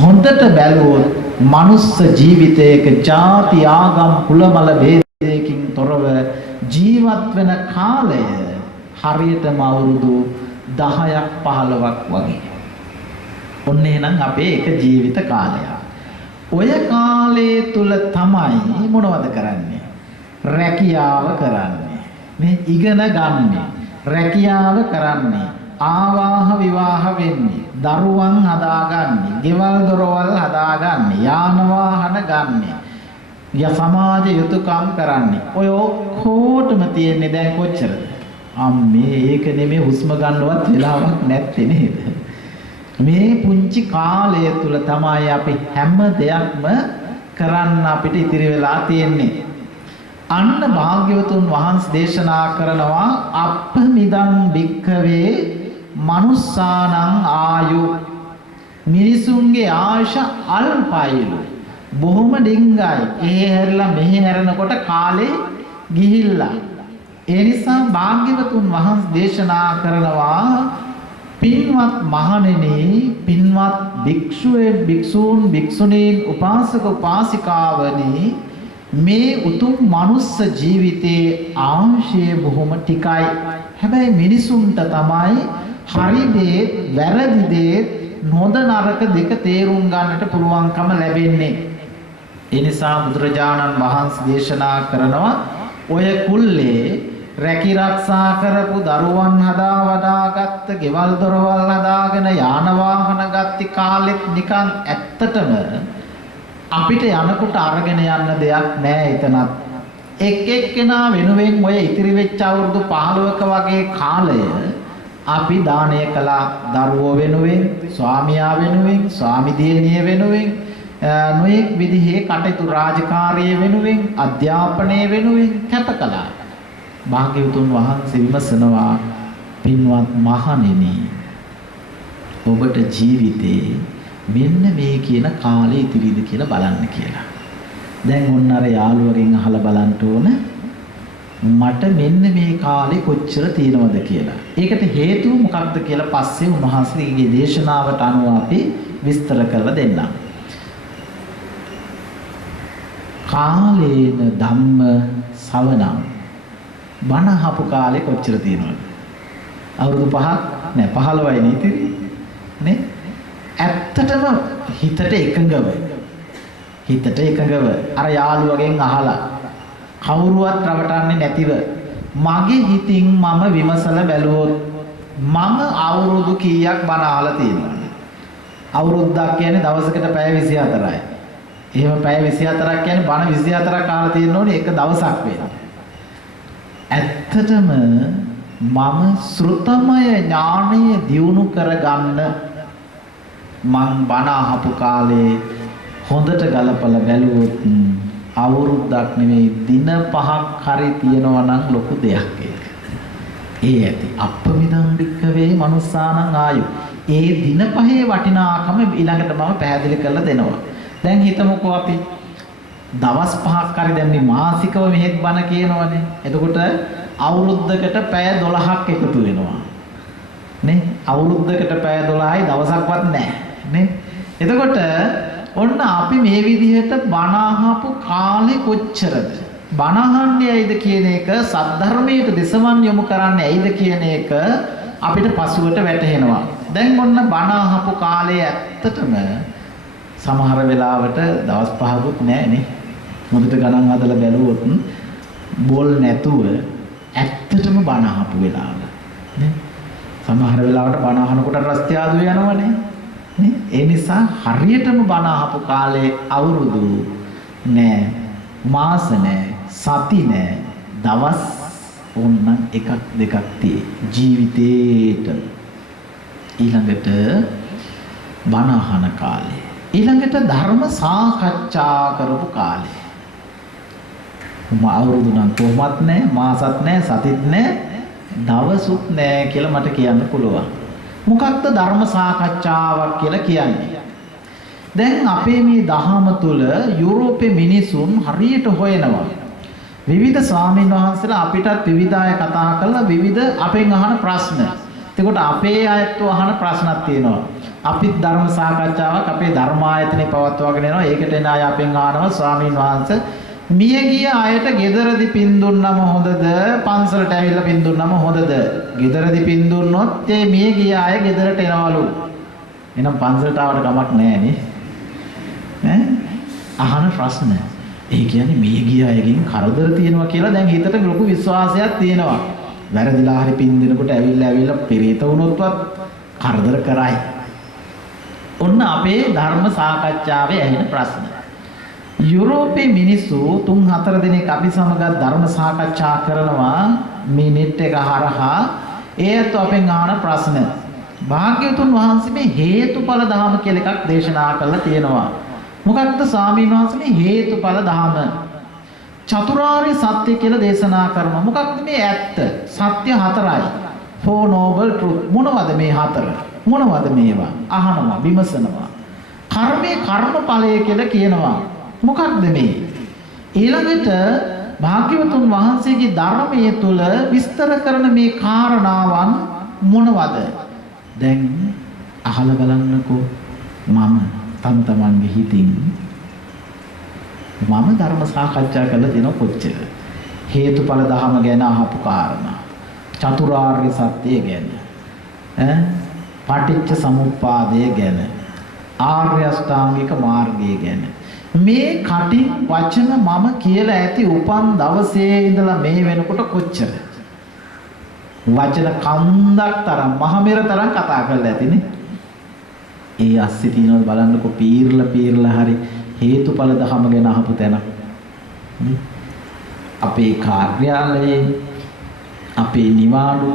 හොඳට බැලුවොත් මනුස්ස ජීවිතයක ಜಾති ආගම් කුලමල ભેදයකින් තොරව ජීවත් වෙන කාලය හරියටම අවුරුදු 10ක් 15ක් වගේ. ඔන්න එහෙනම් අපේ එක ජීවිත කාලයක්. ඔය කාලය තුල තමයි මොනවද කරන්නේ? රැකියාව කරන්නේ. මේ ඉගෙන ගන්නේ. රැකියාව කරන්නේ. ආවාහ විවාහ වෙන්නේ. දරුවන් හදාගන්නේ. ගෙවල් දොරවල් හදාගන්නේ. යාන වාහන ගන්නේ. සමාජ යුතුයකම් කරන්නේ. ඔය ඔක්කොටම තියෙන්නේ දැන් කොච්චරද? අම්මේ ඒක නෙමෙයි හුස්ම ගන්නවත් වෙලාවක් නැත්තේ නේද? මේ පුංචි කාලය තුල තමයි අපි හැම දෙයක්ම කරන්න අපිට ඉතිරි වෙලා තියෙන්නේ. අන්න භාග්‍යවතුන් වහන්සේ දේශනා කරනවා අප්පමිදං භික්ඛවේ මනුස්සානං ආයු. මිනිසුන්ගේ ආයුෂ අල්පයිලු. බොහොම ඩිංගයි. ඒ හැරිලා මෙහෙ හැරෙනකොට කාලේ ගිහිල්ලා. ඒ නිසා භාග්‍යවතුන් වහන්සේ දේශනා කරනවා පින්වත් මහණෙනි, පින්වත් භික්ෂූන් භික්ෂුණීන් උපාසක උපාසිකාවනි, මේ උතුම් මනුස්ස ජීවිතයේ ආංශය බොහොම ටිකයි. හැබැයි මිනිසුන්ට තමයි හරි දේ වැරදි දේ නොද නරක දෙක තේරුම් ගන්නට පුළුවන්කම ලැබෙන්නේ. ඒ නිසා බුදුරජාණන් වහන්සේ දේශනා කරනවා ඔය කුල්ලේ රැකී ආරක්ෂා කරපු දරුවන් හදා වදාගත්ත, ගෙවල් දොරවල් හදාගෙන යාන වාහන ගත්ත කාලෙත් නිකන් ඇත්තටම අපිට යනකොට අරගෙන යන්න දෙයක් නෑ එතනත්. එක් එක්කෙනා වෙනුවෙන් ඔය ඉතිරි වෙච්ච අවුරුදු 15ක වගේ කාලය අපි දානය කළා. දරුවෝ වෙනුවෙන්, ස්වාමියා වෙනුවෙන්, ස්වාමි දියණිය වෙනුවෙන්, නොයෙක් විදිහේ කටයුතු රාජකාරිය වෙනුවෙන්, අධ්‍යාපනය වෙනුවෙන් කැප කළා. භාග්‍යවතුන් වහන්සේ විමසනවා පින්වත් මහණෙනි, ඔබට ජීවිතේ මෙන්න මේ කියන කාලේ ඉතිරිද කියලා බලන්න කියලා. දැන් ඔන්න අර යාළුවගෙන් අහලා බලන්න ඕන මට මෙන්න මේ කාලේ කොච්චර තියෙනවද කියලා. ඒකට හේතුව මොකක්ද කියලා පස්සේ උන්වහන්සේගේ දේශනාවට අනුව අපි විස්තර කරලා දෙන්නම්. කාලේන ධම්ම ශ්‍රවණං, බණ අහපු කාලේ කොච්චර තියෙනවද? අවුරුදු 5ක් නෑ 15යි නේ ඉතිරි නේ. ඇත්තටම හිතට එකඟව අර යාළුවගෙන් අහලා කවුරුවත් රවටන්නේ නැතිව මගේ හිතින් මම විමසලා බැලුවොත් මම අවුරුදු කීයක් බණ අහලා තියෙනවද? අවුරුද්දක් කියන්නේ දවසකට පැය 24යි. එහෙම පැය 24ක් කියන්නේ බණ 24ක් අහලා තියෙන්න ඕනේ එක දවසක් වෙනවා. ඇත්තටම මම ශ්‍රුතමය ඥානය දියුණු කරගන්න මං බණ අහපු කාලේ හොඳට ගලපලා බැලුවොත් අවුරුද්දක් නෙවෙයි දින 5ක් හරි තියෙනවා නම් ලොකු දෙයක් ඒක. ඒ ඇති අප්පමිදං භික්ඛවේ මනුස්සානං ආයු. ඒ දින 5 වටිනාකම ඊළඟට මම පැහැදිලි කරලා දෙනවා. දැන් හිතමුකෝ අපි දවස් 5ක් හරි දැන් මේ මාසිකව මෙහෙත් බණ කියනවනේ. එතකොට අවුරුද්දකට පැය 12ක් එකතු වෙනවා. නේ? අවුරුද්දකට පැය 12යි දවසක්වත් නැහැ. නේ? එතකොට ඔන්න අපි මේ විදිහට බණ අහපු කාලේ කොච්චරද? බණ අහන්නේ ඇයිද කියන එක, සද්ධර්මයට දෙසමන් යොමු කරන්නේ ඇයිද කියන එක අපිට පසුවට වැටහෙනවා. දැන් ඔන්න බණ අහපු කාලේ ඇත්තටම සමහර වෙලාවට දවස් 5කුත් නැහැ නේ. මොකද ගණන් හදලා බැලුවොත් බෝල් නැතුව ඇත්තටම බණ අහපු වෙලාව නේ. සමහර වෙලාවට බණ අහනකොට රස්තියාදු යනවනේ නේ. ඒ නිසා හරියටම බණ අහපු කාලේ අවුරුදු නෑ, මාස නෑ, සති නෑ, දවස් ඕනනම් එකක් දෙකක් tie ජීවිතේට. ඊළඟට බණ අහන කාලේ, ඊළඟට ධර්ම සාකච්ඡා කරපු කාලේ. අවුරුදු නම් කොහොමත් නෑ, මාසත් නෑ, සතිත් නෑ, දවසුත් නෑ කියලා මට කියන්න පුළුවන්. මොකක්ද ධර්ම සාකච්ඡාවක් කියලා කියන්නේ? දැන් අපේ මේ දහම තුල යුරෝපේ මිනිසුන් හරියට හොයනවා විවිධ ස්වාමීන් වහන්සේලා අපිටත් විවිධ අය කතා කරලා විවිධ අපෙන් අහන ප්‍රශ්න. එතකොට අපේ අයත් අහන ප්‍රශ්නක් තියෙනවා. අපිත් ධර්ම සාකච්ඡාවක් අපේ ධර්මායතනේ පවත්වාගෙන යනවා. ඒකට එන අය අපෙන් අහනවා ස්වාමීන් වහන්සේ මිය ගිය අයට ගෙදරදි පින් දුන්නම හොඳද පන්සලට ඇවිල්ලා පින් දුන්නම හොඳද? ගෙදරදි පින් දුන්නොත් ඒ මිය ගිය අය ගෙදරට එනවලු. එහෙනම් පන්සලට ආවට කමක් නැහැ නේ. අහන ප්‍රශ්න. ඒ කියන්නේ මිය ගිය අයගෙන් කරදර තියෙනවා කියලා දැන් හිතට ලොකු විශ්වාසයක් තියෙනවා. වැරදිලා හරි පින් දෙනකොට ඇවිල්ලා පෙරේත වුණොත්වත් කරදර කරයි. ඔන්න අපේ ධර්ම සාකච්ඡාවේ ඇහෙන ප්‍රශ්න. යුරෝපයේ මිනිස්සු 3-4 දිනක් අපි සමග ධර්ම සාකච්ඡා කරනවා මේ නෙට් එක හරහා. ඒත් අපෙන් අහන ප්‍රශ්න. භාග්‍යවතුන් වහන්සේ මේ හේතුඵල ධහම කියලා එකක් දේශනා කළා තියෙනවා. මොකක්ද ස්වාමීන් වහන්සේ මේ හේතුඵල ධහම? චතුරාර්ය සත්‍ය කියලා දේශනා කරනවා. මොකක්ද මේ ඇත්ත? සත්‍ය 4යි. Four noble truth. මොනවද මේ 4? මොනවද මේවා? අහනවා, විමසනවා. කර්මයේ කර්මඵලය කියලා කියනවා. මොකක්ද මේ? ඊළඟට භාග්‍යවතුන් වහන්සේගේ ධර්මයේ තුල විස්තර කරන මේ කාරණාවන් මොනවද? දැන් අහලා බලන්නකෝ. මම තමන්ගේ හිතින් මම ධර්ම සාකච්ඡා කරලා තියෙන කොච්චර හේතුඵල ධහම ගැන අහපු කාරණා, චතුරාර්ය සත්‍ය ගැන, පටිච්ච සමුප්පාදය ගැන, ආර්ය අෂ්ටාංගික මාර්ගය ගැන මේ කටින් වචන මම කියලා ඇති උපන් දවසේ ඉඳලා මේ වෙනකොට කොච්චර වචන කන්දක් තරම් මහමෙර තරම් කතා කරලා ඇතිනේ. ඒ අස්සේ තියෙනවද බලන්නකො පීර්ලා හරි හේතුඵල ධහම ගැන අහපු තැන. අපේ කාර්යාලයේ අපේ නිවාඩු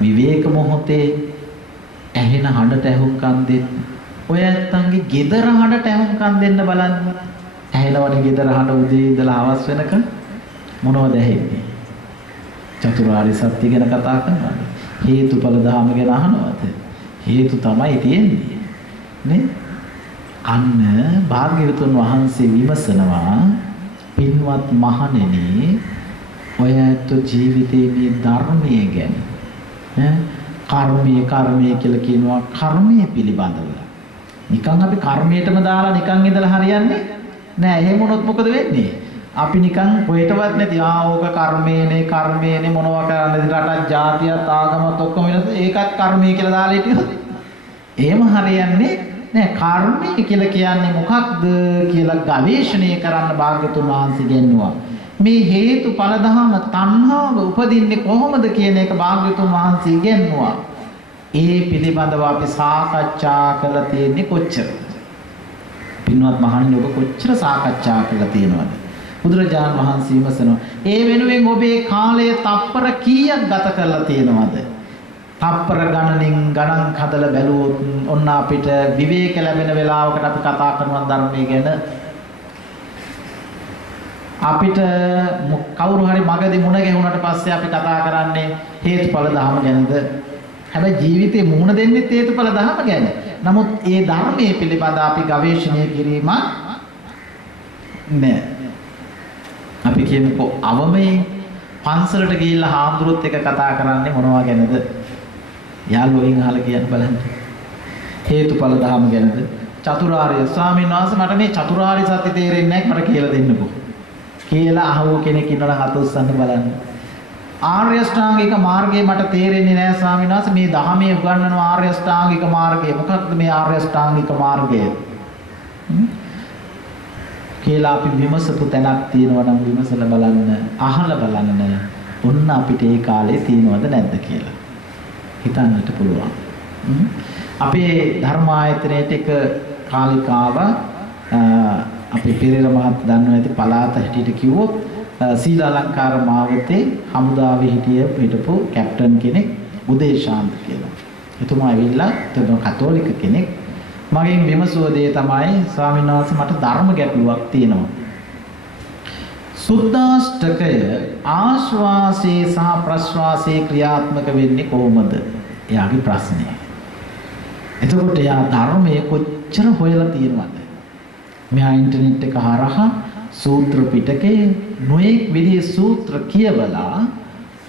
විවේක මොහොතේ ඇහෙන හඬට ඇහුම්කන් දෙන්න. ඔය ඇත්තන්ගේ ගෙදර හඬට ඇහුම්කන් දෙන්න බලන්න. ඇහෙනවනේ ගෙදර හඬ උදේ ඉඳලා හවස වෙනකන් මොනවද ඇහෙන්නේ? චතුරාර්ය සත්‍ය ගැන කතා කරනවද? හේතුඵල ධහම ගැන අහනවද? හේතු තමයි තියෙන්නේ. නේ? අන්න භාග්‍යවතුන් වහන්සේ විමසනවා පින්වත් මහණෙනි ඔය ඇත්ත ජීවිතයේ මේ ධර්මයේ ගැන කර්මය කියලා කියනවා කර්මයේ පිළිබඳව. නිකන් අපි කර්මයටම දාලා නිකන් ඉඳලා හරියන්නේ නෑ. එහෙම වුණොත් මොකද වෙන්නේ? අපි නිකන් කොහෙටවත් නැති ඕක කර්මයනේ මොනවා කරන්නද රටක් ජාතියක් ආගමක් ඔක්කොම වෙනස් ඒකත් කර්මය කියලා දාලා හිටියොත් එහෙම හරියන්නේ නෑ. කර්මය කියලා කියන්නේ මොකක්ද කියලා ගවේෂණය කරන්න භාග්‍යතුන් වහන්සේ ගෙන්නුවා. මේ හේතුඵල ධහම තණ්හාව උපදින්නේ කොහොමද කියන එක භාග්‍යතුන් වහන්සේ ගෙන්නුවා. ඒ පිළිබඳව අපි සාකච්ඡා කරලා තියෙන්නේ කොච්චර? පින්වත් මහණෙනි ඔබ කොච්චර සාකච්ඡා කරලා තියෙනවද? බුදුරජාණන් වහන්සේ විමසනවා. ඒ වෙනුවෙන් ඔබේ කාලය තප්පර කීයක් ගත කරලා තියෙනවද? තප්පර ගණන් හදලා බැලුවොත් ඔන්න අපිට විවේක ලැබෙන වෙලාවකට අපි කතා කරනවා ධර්මයේ ගැන. අපිට කවුරු හරි මගදී මුණ ගැහුණාට පස්සේ අපි කතා කරන්නේ හේතුඵල ධහම ගැනද? හැබැයි ජීවිතේ මුහුණ දෙන්නේ හේතුඵල ධහම ගැන. නමුත් ඒ ධර්මයේ පිළිබඳ අපි ගවේෂණය කිරීම නෑ. අපි කියමුකෝ අවමේ පන්සලට ගිහිල්ලා හාමුදුරුවොත් එක්ක කතා කරන්නේ මොනවා ගැනද? යාළුවෝගෙන් අහලා කියන්න බලන්න. හේතුඵල ධහම ගැනද? චතුරාර්ය ස්වාමීන් වහන්සේ මට මේ චතුරාර්ය සත්‍ය තේරෙන්නේ නැහැ මට කියලා දෙන්නකෝ. කියලා අහුව කෙනෙක් ඉන්නවා නම් අත උස්සන්න බලන්න. ආර්ය අෂ්ටාංගික මාර්ගය මට තේරෙන්නේ නැහැ ස්වාමීන් වහන්සේ මේ ධහමේ උගන්වන ආර්ය අෂ්ටාංගික මාර්ගය මොකක්ද මේ ආර්ය අෂ්ටාංගික මාර්ගය? කියලා අපි විමසපු තැනක් තියෙනවා නම් විමසලා බලන්න, අහලා බලන්න. ඔන්න අපිට ඒ කාලේ තියෙනවද නැද්ද කියලා හිතන්නට පුළුවන්. අපේ ධර්මායතනයේට එක කාලිකාව අපේ පෙරේර මහත් දන්නවා ඇති පළාත හැටියට කිව්වොත් සීල අලංකාර මාවතේ හමුදාවේ හිටපු කැප්ටන් කෙනෙක් උදේශාන්ත කියලා. එතුමා ඇවිල්ලා එතුමා කතෝලික කෙනෙක්. මගෙන් විමසුව දේ තමයි ස්වාමීන් වහන්සේ මට ධර්ම ගැටලුවක් තියෙනවා. සුද්ධාෂ්ටකය ආශ්වාසයේ සහ ප්‍රශ්වාසයේ ක්‍රියාත්මක වෙන්නේ කොහොමද? එයාගේ ප්‍රශ්නය. එතකොට එයා ධර්මයේ කොච්චර හොයලා තියෙනවද? මෙහා ඉන්ටර්නෙට් එක හරහා සූත්‍ර පිටකේ නොඑක් විදිහේ සූත්‍ර කියවලා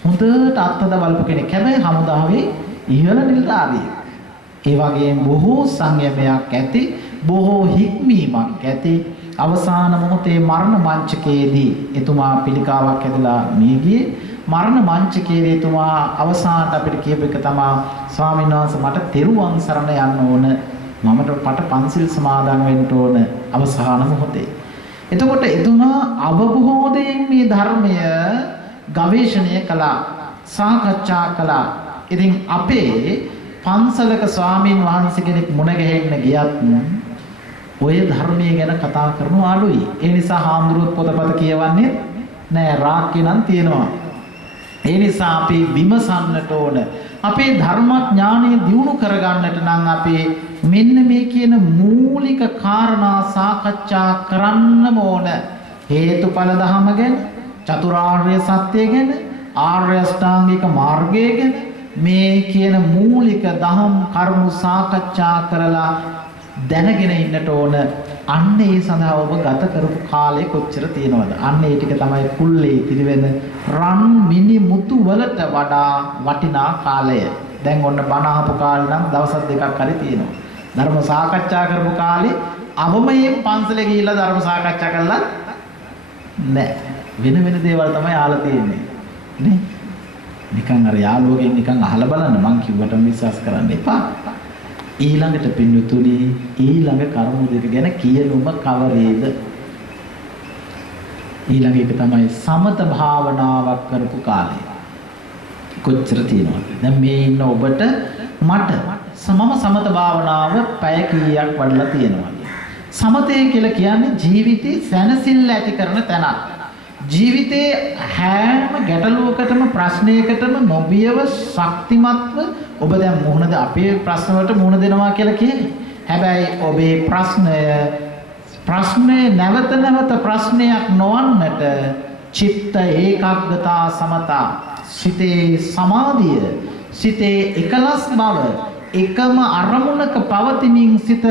හොඳට අත්හද බලපු කෙනෙක්. හැබැයි හමුදාවේ ඉහළ නිලධාරියෙක්. ඒ වගේම බොහෝ සංයමයක් ඇති, බොහෝ හික්මීමක් ඇති. අවසාන මොහොතේ මරණ මංචකයේදී එතුමා පිළිකාවක් ඇදලා මිය ගියේ. මරණ මංචකයේදී එතුමා අවසානට අපිට කියපු එක තමයි ස්වාමීන් වහන්සේ මට තෙරුවන් සරණ යන්න ඕන. මමට පන්සිල් සමාදන් වෙන්න ඕන අවසාන මොහොතේ. එතකොට එතුමා අවබෝධයෙන් මේ ධර්මය ගවේෂණය කළා, සාකච්ඡා කළා. ඉතින් අපේ පන්සලක ස්වාමීන් වහන්සේ කෙනෙක් මුණ ගැහෙන්න ගියත් ඔය ධර්මයේ ගැන කතා කරනු අඩුයි. ඒ නිසා හාමුදුරුවෝ පොතපත කියවන්නේ නෑ, රාක්කේ නම් තියෙනවා. ඒ නිසා අපි විමසන්නට ඕන. අපේ ධර්මඥානය දියුණු කරගන්නට නම් අපි මෙන්න මේ කියන මූලික කාරණා සාකච්ඡා කරන්නම ඕන. හේතුඵල ධම ගැන, චතුරාර්ය සත්‍ය ගැන, ආර්ය අෂ්ටාංගික මාර්ගය ගැන මේ කියන මූලික දහම් කරුණු සාකච්ඡා කරලා දැනගෙන ඉන්නට ඕන. අන්න ඒ සඳහා ඔබ ගත කරපු කාලය කොච්චර තියෙනවද? අන්න ඒ ටික තමයි කුල්ලේ පිළිවෙන රන් මිනි මුතු වලට වඩා වටිනා කාලය. දැන් ඔන්න බණ අහපු කාලේ නම් දවස් දෙකක් හරි තියෙනවා. ධර්ම සාකච්ඡා කරපු කාලේ අවමයෙන් පන්සලේ ගිහිල්ලා ධර්ම සාකච්ඡා කළා නෑ. වෙන දේවල් තමයි අහලා තියෙන්නේ. නේ? නිකන් අර යාළුවගෙන් නිකන් අහලා බලන්න මං කිව්වට විශ්වාස කරන්න එපා. ඊළඟට පින්වතුනි ඊළඟ කර්ම දෙක ගැන කියනුම කවරේද? ඊළඟ එක තමයි සමත භාවනාවක් කරපු කාලය. කොච්චර තියෙනවද? දැන් මේ ඉන්න ඔබට මට මම සමත භාවනාව පැය කීයක් වඩලා තියෙනවා. සමතේ කියලා කියන්නේ ජීවිතේ සැනසෙල්ල ඇති කරන තැනක්. ජීවිතේ හැම ගැටලුවකටම ප්‍රශ්නයකටම නොබියව ශක්තිමත්ව ඔබ දැන් මුහුණද අපේ ප්‍රශ්න වලට මුහුණ දෙනවා කියලා කියන්නේ. හැබැයි ඔබේ ප්‍රශ්නේ නැවත ප්‍රශ්නයක් නොවන්නට චිත්ත ඒකාග්‍රතා සමතා, සිතේ සමාධිය, සිතේ එකලස් බව, එකම අරමුණක පවතිමින් සිත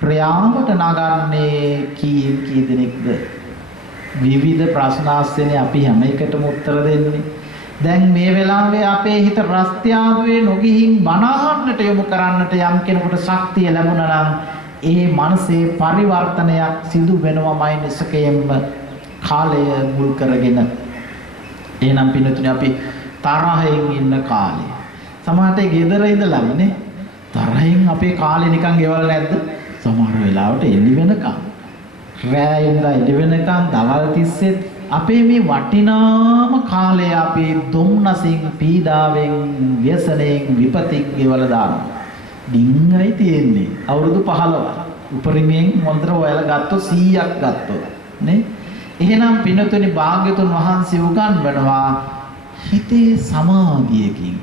ක්‍රියාවට නගන්නේ කී දෙනෙක්ද? විවිධ ප්‍රශ්න ආශ්‍රේනේ අපි හැම එකටම උත්තර දෙන්නේ. දැන් මේ වෙලාවේ අපේ හිත රස්ත්‍යාදුවේ නොගිහින් බණ අහන්නට යොමු කරන්නට යම් කෙනෙකුට ශක්තිය ලැබුණා නම් ඒ මනසේ පරිවර්තනයක් සිදු වෙනවමයි නිසකයෙන්ම කාලය මුල් කරගෙන. එහෙනම් පින්තුනේ අපි තරහෙන් ඉන්න කාලේ. සමහරට ගෙදර ඉඳලාමනේ තරහෙන් අපේ කාලේ නිකන් ගෙවල නැද්ද? සමහර වෙලාවට එළි වෙනකම් රෑ ඉඳලා එළි වෙනකම් දවල් තිස්සේ අපේ මේ වටිනාම කාලය අපේ දුම්නසින්, පීඩාවෙන්, ව්‍යසනයෙන්, විපතින් ගෙවලා දානවා. ඩිංගයි තියෙන්නේ අවුරුදු 15. උපරිමයෙන් මොන්තර ඔයාලා ගත්තොත් 100ක් ගත්තොත් නේ. එහෙනම් පින්තුනි භාග්‍යතුන් වහන්සේ උගන්වනවා හිතේ සමාධියකින්,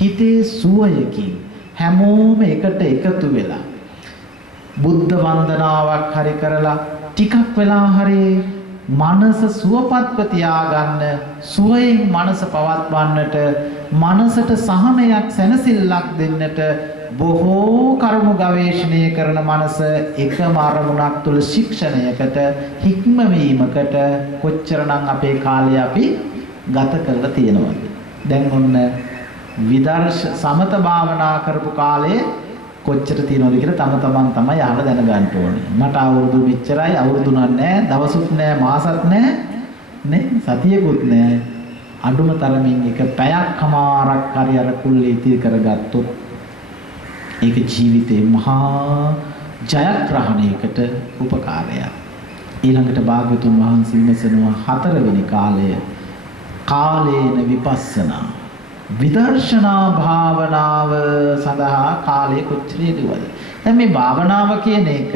හිතේ සුවයකින් හැමෝම එකට එකතු වෙලා බුද්ධ වන්දනාවක් හරි කරලා ටිකක් වෙලා හරි මනස සුවපත්ව තියාගන්න, සුවයෙන් මනස පවත්වන්නට, මනසට සහනයක්, සැනසෙල්ලක් දෙන්නට බොහෝ කරුණු ගවේෂණය කරන මනස එකම අරමුණක් තුළ ශික්ෂණයකට, හික්මවීමකට කොච්චරනම් අපේ කාලය අපි ගත කරලා තියෙනවද? දැන් ඔන්න සමත භාවනා කරපු කාලේ කොච්චර තියෙනවද කියලා තමන් තමයි අහලා දැනගන්න ඕනේ. මට අවුරුදු මෙච්චරයි, අවුරුදු නැහැ, දවසුත් නැහැ, මාසත් නැහැ, නේ සතියකුත් නැහැ. අඩුම තරමින් එක පැයක්මාරක් හරි අර කුල්ලේ ඉතිරි කරගත්තොත් ඒක ජීවිතේ මහා ජයග්‍රහණයකට උපකාරයක්. ඊළඟට භාග්‍යතුන් වහන්සේ විමසනවා හතරවෙනි කාලය කාලේන විපස්සනා, විදර්ශනා භාවනාව සඳහා කාලය කොච්චර යෙදුවද? දැන් මේ භාවනාව කියන එක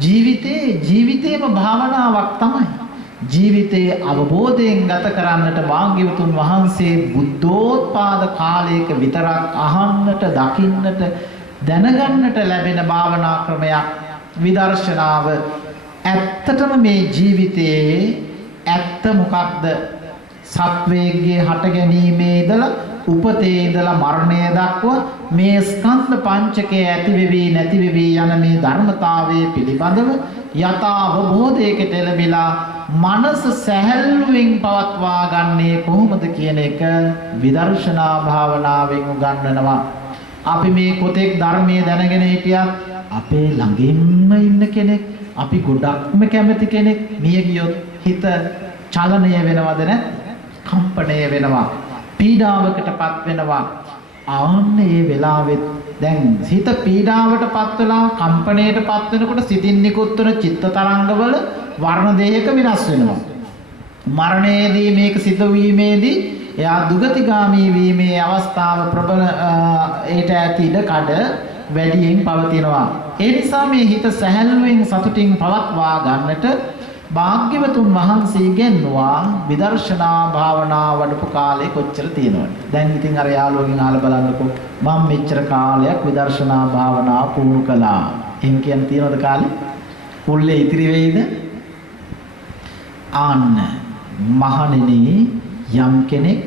ජීවිතේම භාවනාවක් තමයි. ජීවිතයේ අවබෝධයෙන් ගත කරන්නට භාග්‍යවතුන් වහන්සේ බුද්ධෝත්පාද කාලයක විතරක් අහන්නට, දකින්නට, දැනගන්නට ලැබෙන භාවනා ක්‍රමයක් විදර්ශනාව. ඇත්තටම මේ ජීවිතයේ ඇත්ත මොකක්ද? සත්වයේ හට ගැනීමේ ඉඳලා උපතේ ඉඳලා මරණය දක්වා මේ ස්කන්ධ පංචකය ඇති වෙවි නැති වෙවි යන මේ ධර්මතාවයේ පිළිබඳව යථා අවබෝධයකට එළඹිලා මනස සැහැල්ලුවෙන් පවත්වා ගන්නේ කොහොමද කියන එක විදර්ශනා භාවනාවෙන් උගන්වනවා. අපි මේ කොතෙක් ධර්මයේ දැනගෙන හිටියත් අපේ ළඟින්ම ඉන්න කෙනෙක්, අපි ගොඩක්ම කැමති කෙනෙක් මිය ගියොත් හිත චලනය වෙනවද නැත්? කම්පණය වෙනවා, පීඩාවකටපත් වෙනවා. ආන්න ඒ වෙලාවෙත් දැන් හිත පීඩාවටපත් වෙලා කම්පණයටපත් වෙනකොට සිතින් නිකුත් වෙන චිත්ත තරංගවල වර්ණ දෙයක වෙනස් වෙනවා. මරණයේදී මේක සිදු වීමේදී එයා දුගතිගාමී වීමේ අවස්ථාව ප්‍රබල ඒට ඇති ඉඩකඩ වැඩියෙන් පවතිනවා. ඒ නිසා මේ හිත සැහැල්ලුවෙන් සතුටින් පවත්වා ගන්නට භාග්‍යවතුන් වහන්සේ ගෙන්වා විදර්ශනා භාවනා වඩපු කාලේ කොච්චර තියෙනවද? දැන් ඉතින් අර යාළුවගෙන් අහලා බලන්නකෝ, මම මෙච්චර කාලයක් විදර්ශනා භාවනා පුහුණු කළා. එහෙම කියන්න තියෙනවද කාලේ? කුල්ලේ ඉතිරි වෙයිද? ආන්න මහණෙනි, යම් කෙනෙක්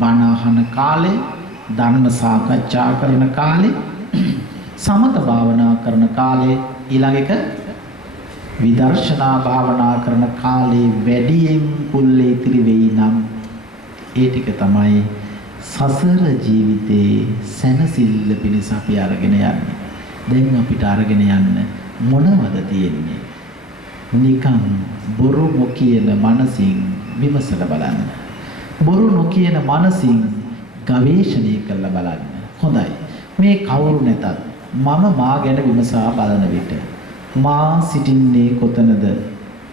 බණ අහන කාලේ, ධර්ම සාකච්ඡා කරන කාලේ, සමත භාවනා කරන කාලේ, ඊළඟ එක විදර්ශනා භාවනා කරන කාලේ වැඩියෙන් කුල්ලේ ඉතිරි වෙයි නම් ඒ ටික තමයි සසර ජීවිතේ සැනසෙල්ල පිණිස අපි අරගෙන යන්නේ. දැන් අපිට අරගෙන යන්න මොනවද තියෙන්නේ? නිකන් බොරු නොකියන මනසින් විමසලා බලන්න. බොරු නොකියන මනසින් ගවේෂණය කරලා බලන්න. හොඳයි. මේ කවුරු නැතත් මම මා ගැන විමසා බලන විට මා සිටින්නේ කොතනද?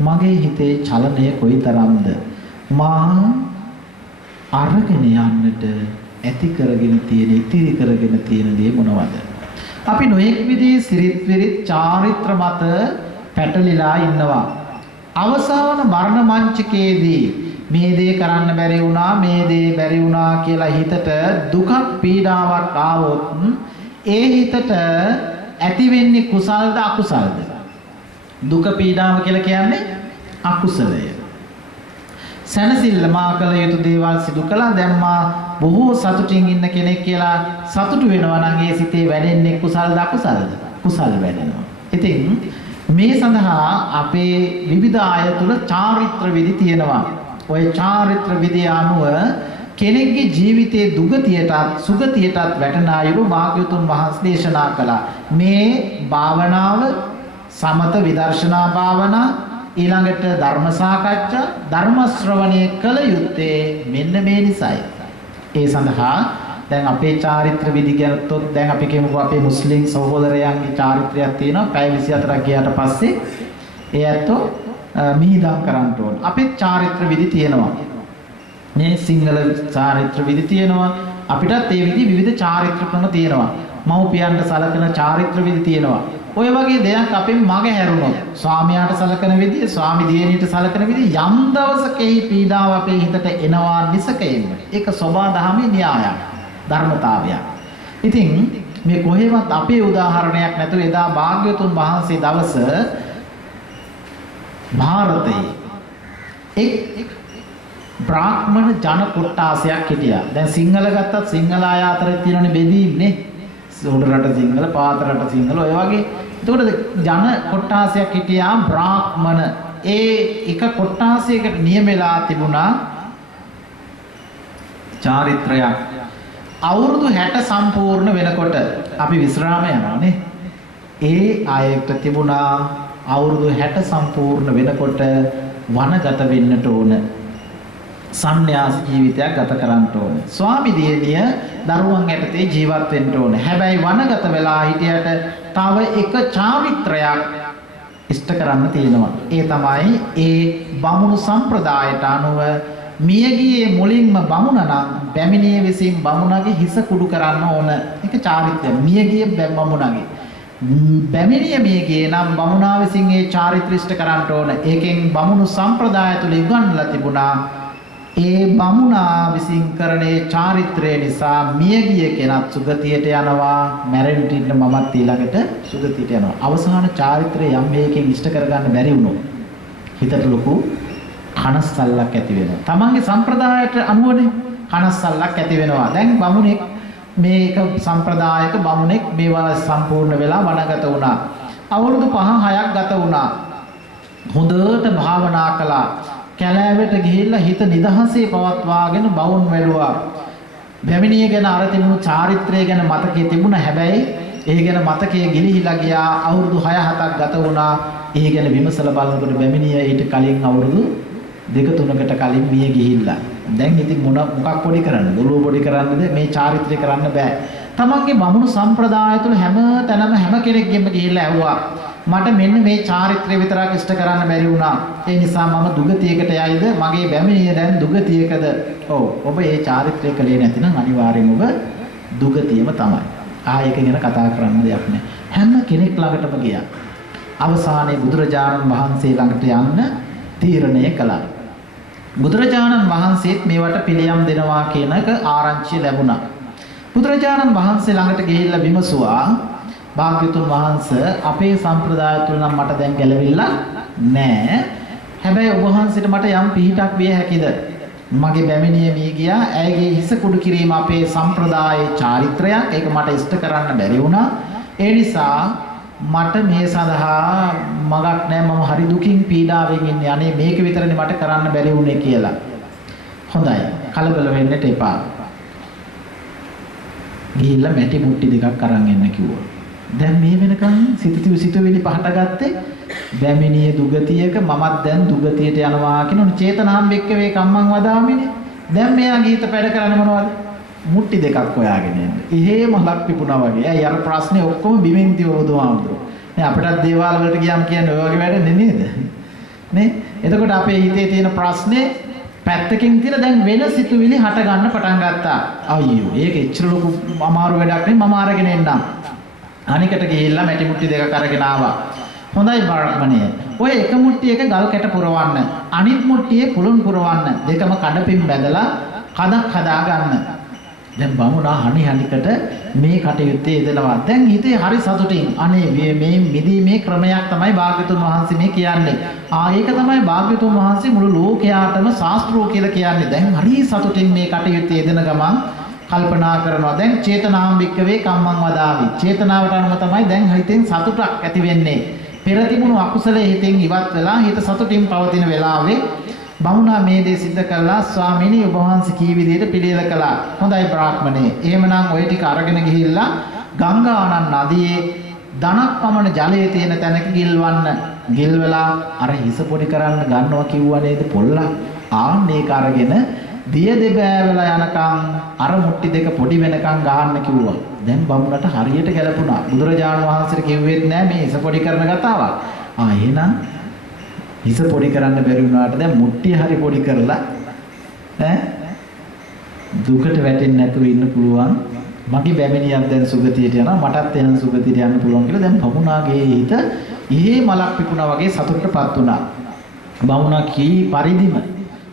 මගේ හිතේ චලනය කොයිතරම්ද? මා අරගෙන යන්නට ඇති කරගෙන තියෙන, ඉතිරි කරගෙන තියෙන දේ මොනවද? අපි නොඑක් විදිහේ සිරිත් විරිත් චාරිත්‍ර මත පැටලිලා ඉන්නවා. අවසාන මරණ මංචකයේදී මේ දේ කරන්න බැරි වුණා, මේ දේ බැරි වුණා කියලා හිතට දුකක් පීඩාවක් ආවොත් ඒ හිතට ඇති වෙන්නේ කුසල්ද අකුසල්ද? දුක පීඩාව කියලා කියන්නේ අකුසලය. සැනසෙල්ල මා කළ යුතු දේවල් සිදු කළා, දැන් මා බොහෝ සතුටින් ඉන්න කෙනෙක් කියලා සතුටු වෙනවා නම් ඒ සිතේ වැඩෙන්නේ කුසල්ද අකුසල්ද? කුසල් වැඩෙනවා. ඉතින් මේ සඳහා අපේ විවිධ ආය තුල චාරිත්‍ර විදි තියෙනවා. ওই චාරිත්‍ර විදි අනුව කෙනෙක්ගේ ජීවිතයේ දුගතියටත් සුගතියටත් වැටෙන අයුරු භාග්‍යවතුන් වහන්සේ දේශනා කළා. මේ භාවනාව සමත විදර්ශනා භාවනා, ඊළඟට ධර්ම සාකච්ඡා, ධර්ම ශ්‍රවණය කළ යුත්තේ මෙන්න මේ නිසයි. ඒ සඳහා දැන් අපේ චාරිත්‍ර විදි ගැනතොත් දැන් අපි කියමුකෝ අපේ මුස්ලිම් සහෝදරයන්ගේ චාරිත්‍රයක් තියෙනවා. පැය 24ක් ගියාට පස්සේ ඒ ඇත්තෝ මිහිදම් කරන්න ඕන. අපේ චාරිත්‍ර විදි තියෙනවා. මේ සිංහල චාරිත්‍ර විදි තියෙනවා. අපිටත් ඒ විවිධ චාරිත්‍ර ක්‍රම තියෙනවා. මව්පියන්ට සලකන චාරිත්‍ර විදි තියෙනවා. ඔය වගේ දෙයක් අපෙන් මග හැරුණොත් ස්වාමියාට සලකන විදිය, ස්වාමි දියණියට සලකන විදිය යම් දවසක ඒ පීඩාව අපේ හිතට එනවා නිසකයෙන්ම. ඒක සෝබා දහමේ න්‍යායක්, ධර්මතාවයක්. ඉතින් මේ කොහෙවත් අපේ උදාහරණයක් නැතුව එදා භාග්‍යවතුන් වහන්සේ දවස භාරතයේ එක් බ්‍රාහ්මණ ජන කොට්ටාසයක් හිටියා. දැන් සිංහල ගත්තත් සිංහල අය අතර තියෙනනේ බෙදීම් නේ. උඩ රට සිංහල, පාත රට සිංහල ඔය වගේ. එතකොට ජන කොට්ටාසයක් හිටියා බ්‍රාහ්මණ. ඒ එක කොට්ටාසයකට නියම වෙලා තිබුණා චාරිත්‍රයක්. අවුරුදු 60 සම්පූර්ණ වෙනකොට අපි විශ්‍රාම යනවානේ. ඒ අයට තිබුණා අවුරුදු 60 සම්පූර්ණ වෙනකොට වනගත වෙන්නට ඕන. සන්න්‍යාස ජීවිතයක් ගත කරන්න ඕන. ස්වාමි දියණිය දරුවන් යටතේ ජීවත් වෙන්න ඕන. හැබැයි වනගත වෙලා හිටියට තව එක චාරිත්‍රයක් ඉෂ්ට කරන්න තියෙනවා. ඒ තමයි ඒ බමුණු සම්ප්‍රදායට අනුව මියගියේ මුලින්ම බමුණ නම් බැමිණිය විසින් බමුණගේ හිස කුඩු කරන්න ඕන. ඒක චාරිත්‍රය. මියගියේ බමුණගේ. බැමිණිය මියගියේ නම් බමුණා විසින් ඒ චාරිත්‍රය ඉෂ්ට කරන්න ඕන. ඒකෙන් බමුණු සම්ප්‍රදාය තුල ඉගන්වලා තිබුණා ඒ බමුණා විසින් කරන ඒ චාරිත්‍රය නිසා මියගිය කෙනත් සුගතියට යනවා, මැරෙන්න ඉන්න මමත් ඊළඟට සුගතියට යනවා. අවසාන චාරිත්‍රය යම් මේකෙන් ඉෂ්ට කරගන්න බැරි වුණොත් හිතට ලොකු කනස්සල්ලක් ඇති වෙනවා. තමන්ගේ සම්ප්‍රදායට අනුවනේ කනස්සල්ලක් ඇති වෙනවා. දැන් බමුණෙක් මේක සම්ප්‍රදායක බමුණෙක් මේවා සම්පූර්ණ වෙලා වනගත වුණා. අවුරුදු 5-6ක් ගත වුණා. හොඳට භාවනා කළා. කැලෑවට ගිහිල්ලා හිත නිදහසේ පවත්වාගෙන බවුන් වැළුවා. බැමිණිය ගැන අර තිබුණු චාරිත්‍රය ගැන මතකයේ තිබුණ හැබැයි ඒ ගැන මතකයේ ගිලිහිලා ගියා. අවුරුදු 6-7ක් ගත වුණා. ඒ ගැන විමසලා බලනකොට බැමිණිය ඊට කලින් අවුරුදු 2-3කට කලින් මිය ගිහිල්ලා. දැන් ඉතින් මොකක් පොඩි කරන්නද? ඔළුව පොඩි කරන්නද? මේ චාරිත්‍රය කරන්න බෑ. තමන්ගේ බමුණු සම්ප්‍රදාය තුළ හැම තැනම හැම කෙනෙක්ගෙම ගිහිල්ලා ඇහුවා. මට මෙන්න මේ චාරිත්‍රය විතරක් ඉෂ්ට කරන්න බැරි වුණා. ඒ නිසා මම දුගතියකට යයිද? මගේ බැමිණිය දැන් දුගතියකද? ඔව්. ඔබ මේ චාරිත්‍රය කළේ නැතිනම් අනිවාර්යෙන් ඔබ දුගතියම තමයි. ආයෙක ගැන කතා කරන්න දෙයක් නැහැ. හැම කෙනෙක් ළඟටම ගියා. අවසානයේ බුදුරජාණන් වහන්සේ ළඟට යන්න තීරණය කළා. බුදුරජාණන් වහන්සේත් මේවට පිළියම් දෙනවා කියන එක ආරංචිය ලැබුණා. බුදුරජාණන් වහන්සේ ළඟට ගිහිල්ලා විමසුවා, භාග්‍යතුන් වහන්සේ අපේ සම්ප්‍රදාය තුල නම් මට දැන් ගැලවිලා නෑ. හැබැයි ඔබ වහන්සේට මට යම් පිහිටක් විය හැකිද? මගේ බැමිණිය මිය ගියා. ඇයගේ හිස කුඩු කිරීම අපේ සම්ප්‍රදායේ චාරිත්‍රයක්. ඒක මට ඉෂ්ට කරන්න බැරි වුණා. ඒ නිසා මට මේ සඳහා මගක් නෑ. මම හරි දුකින් පීඩාවෙන් ඉන්නේ. අනේ මේක විතරනේ මට කරන්න බැරි වුණේ කියලා. හොඳයි. කලබල වෙන්නට එපා. ගිහිල්ලා මැටි මුට්ටි දෙකක් අරන් එන්න කිව්වා. දැන් මේ වෙනකන් සිතුවිලි පහට ගත්තේ බැමිණිය දුගතියක මමත් දැන් දුගතියට යනවා කියන චේතනාම්බෙක්ක වේ කම්මං වදාමිනේ. දැන් මෙයා ගීත පැඩ කරන්නේ මොනවද? මුට්ටි දෙකක් හොයාගෙන එන්න. එහෙම ලක් පිපුණා වගේ. ඇයි අර ප්‍රශ්නේ ඔක්කොම බිමින් තියව බුදුහාමුදුරුවෝ. නේ අපිටත් දේවාල වලට ගියාම කියන්නේ ඔය වගේ වැඩ නේද? නේ? එතකොට අපේ හිතේ තියෙන ප්‍රශ්නේ පැත්තකින් තියලා දැන් වෙන සිතුවිලි හට ගන්න පටන් ගත්තා. අයියෝ ඒක එච්චර ලොකු අමාරු වැඩක් නෙමෙයි මම අරගෙන එන්නම්. අනිකට ගිහිල්ලා මැටි මුට්ටි දෙකක් අරගෙන ආවා. හොඳයි බ්‍රාහ්මණය. ඔය එක මුට්ටියක ගල් කැට පුරවන්න. අනිත් මුට්ටියේ පුළුන් පුරවන්න. දෙකම කඩපින් බැදලා කඩක් හදා ගන්න. දැන් බමුණා හනිකට මේ කටයුත්තේ යෙදෙනවා. දැන් හිතේ හරි සතුටින් අනේ මේ මිදීමේ ක්‍රමයක් තමයි භාග්‍යතුන් වහන්සේ මේ කියන්නේ. ඒක තමයි භාග්‍යතුන් වහන්සේ මුළු ලෝකයාටම ශාස්ත්‍රෝ කියලා කියන්නේ. දැන් හරි සතුටින් මේ කටයුත්තේ යෙදෙන ගමන් කල්පනා කරනවා. දැන් චේතනාම්බික්කවේ කම්මං වදාවි. චේතනාවට අනුව තමයි දැන් හිතෙන් සතුටක් ඇති වෙන්නේ. පෙර තිබුණු අකුසලයේ හිතෙන් ඉවත් වෙලා හිත සතුටින් පවතින වෙලාවේ බමුණා මේ දේ සිද්ධ කළා. ස්වාමීනි ඔබ වහන්සේ කී විදිහට පිළියෙල කළා. හොඳයි බ්‍රාහ්මණේ. එහෙමනම් ඔය ටික අරගෙන ගිහිල්ලා ගංගානන් නදියේ ධනක් පමණ ජලයේ තියෙන තැනක ගිල්වන්න. ගිල්වලා අර හිස පොඩි කරන්න ගන්නවා කිව්වා නේද පොල්ලා. ආන්න ඒක අරගෙන දිය දෙබෑවලා යනකම් අර මුට්ටි දෙක පොඩි වෙනකම් ගහන්න කිව්වා. දැන් බමුණට හරියට ගැලපුණා. බුදුරජාණන් වහන්සේට කිව්වෙත් නෑ මේ හිස පොඩි කරන කතාවක්. එහෙනම් හිස පොඩි කරන්න බැරි වුණාට දැන් මුට්ටිය හරි පොඩි කරලා දුකට වැටෙන්නේ නැතුව ඉන්න පුළුවන්. මගේ බැමිණියක් දැන් සුගතියට යනවා. මටත් එන සුගතියට යන්න පුළුවන් කියලා දැන් බමුණාගේ හිත ඉහි මලක් පිපුණා වගේ සතුටටපත් වුණා. බමුණා කී පරිදිම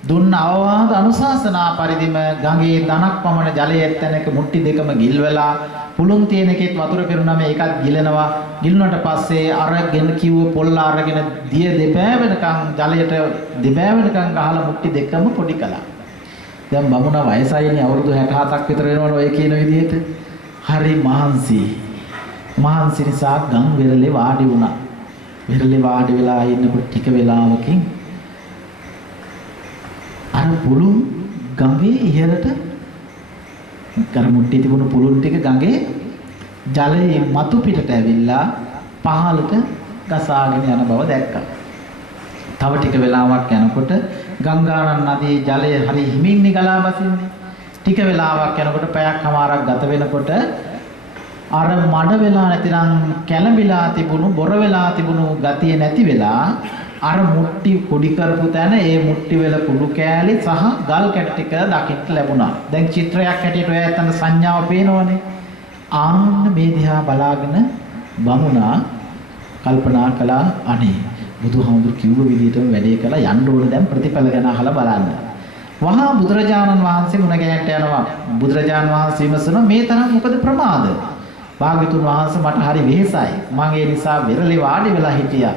දුන්න අවවාද අනුශාසනා පරිදිම ගඟේ ධනක් පමණ ජලයේ ඇත්තනක මුට්ටි දෙකම ගිල්වලා පුළුන් තියෙන එකෙත් වතුර පෙරුණාම ඒකත් ගිලනවා. ගිලුණාට පස්සේ අරගෙන කිව්ව පොල්ල අරගෙන දිය දෙපෑ වෙනකන් ජලයට දෙපෑ වෙනකන් ගහලා මුට්ටි දෙකම පොඩි කළා. දැන් බමුණා වයසයිනේ අවුරුදු 67ක් විතර වෙනවනේ ඔය කියන විදිහට. හරි මහන්සි. මහන්සි නිසා ගම් වෙරළේ වාඩි වුණා. වෙරළේ වාඩි වෙලා ඉන්නකොට ටික වෙලාවකින් අර පුළුන් ගඟේ ඉහළට කර මුට්ටි තිබුණු පුළුන් ටික ගඟේ ජලයේ මතු පිටට ඇවිල්ලා පහළට ගසාගෙන යන බව දැක්කා. තව ටික වෙලාවක් යනකොට ගංගානන් නදියේ ජලය හරි හිමින් ගලා බසින්නේ. ටික වෙලාවක් යනකොට පැයක් හමාරක් ගත වෙනකොට අර මඩ වෙලා නැතිනම් කැළඹිලා තිබුණු බොර වෙලා තිබුණු ගතිය නැති වෙලා අර මුට්ටි කුඩි කරපු තැන ඒ මුට්ටි වල කුඩු කෑලි සහ ගල් කැට ටික දකින්න ලැබුණා. දැන් චිත්‍රයක් හැටියට ඔය ඇත්තට සංඥාව පේනවනේ. ආන්න මේ දිහා බලාගෙන බමුණා කල්පනා කළා අනේ බුදුහාමුදුරු කිව්ව විදිහටම වැඩේ කළා යන්න ඕන දැන් ප්‍රතිඵල ගැන අහලා බලන්න. වහා බුදුරජාණන් වහන්සේ මුණ ගැහෙන්න යනවා. බුදුරජාණන් වහන්සේ විමසනවා මේ තරම් මොකද ප්‍රමාද? භාග්‍යතුන් වහන්සේ මට හරි වෙහෙසයි. මම ඒ නිසා වෙරළේ වාඩි වෙලා හිටියා.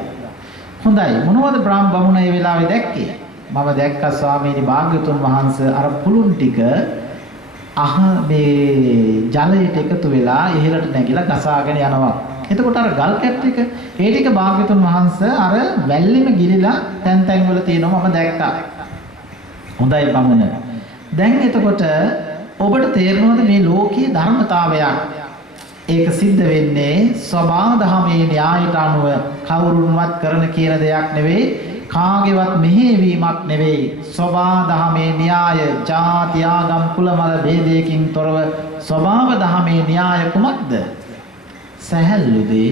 හොඳයි මොනවද බමුණ ඒ වෙලාවේ දැක්කේ? මම දැක්කා ස්වාමීනි භාග්‍යතුන් වහන්සේ අර පුළුන් ටික මේ ජලයට එකතු වෙලා ඉහළට නැගිලා ගසාගෙන යනවා. එතකොට අර ගල් කැට් ටික ඒ ටික භාග්‍යතුන් වහන්සේ අර වැල්ලෙම ගිලිලා තැන් වල තියෙනවා මම දැක්කා. හොඳයි බමුණ. දැන් එතකොට ඔබට තේරෙනවද මේ ලෝකයේ ධර්මතාවයක්? ඒක සිද්ධ වෙන්නේ සබා දහමේ න්‍යායට අනුව කවුරුන්වත් කරන කියන දෙයක් නෙවෙයි, කාගේවත් මෙහෙයවීමක් නෙවෙයි. සබා දහමේ න්‍යාය ජාති ආගම් කුල මල ભેදයකින් තොරව ස්වභාව දහමේ න්‍යාය කුමක්ද? සැහැල්ලුදී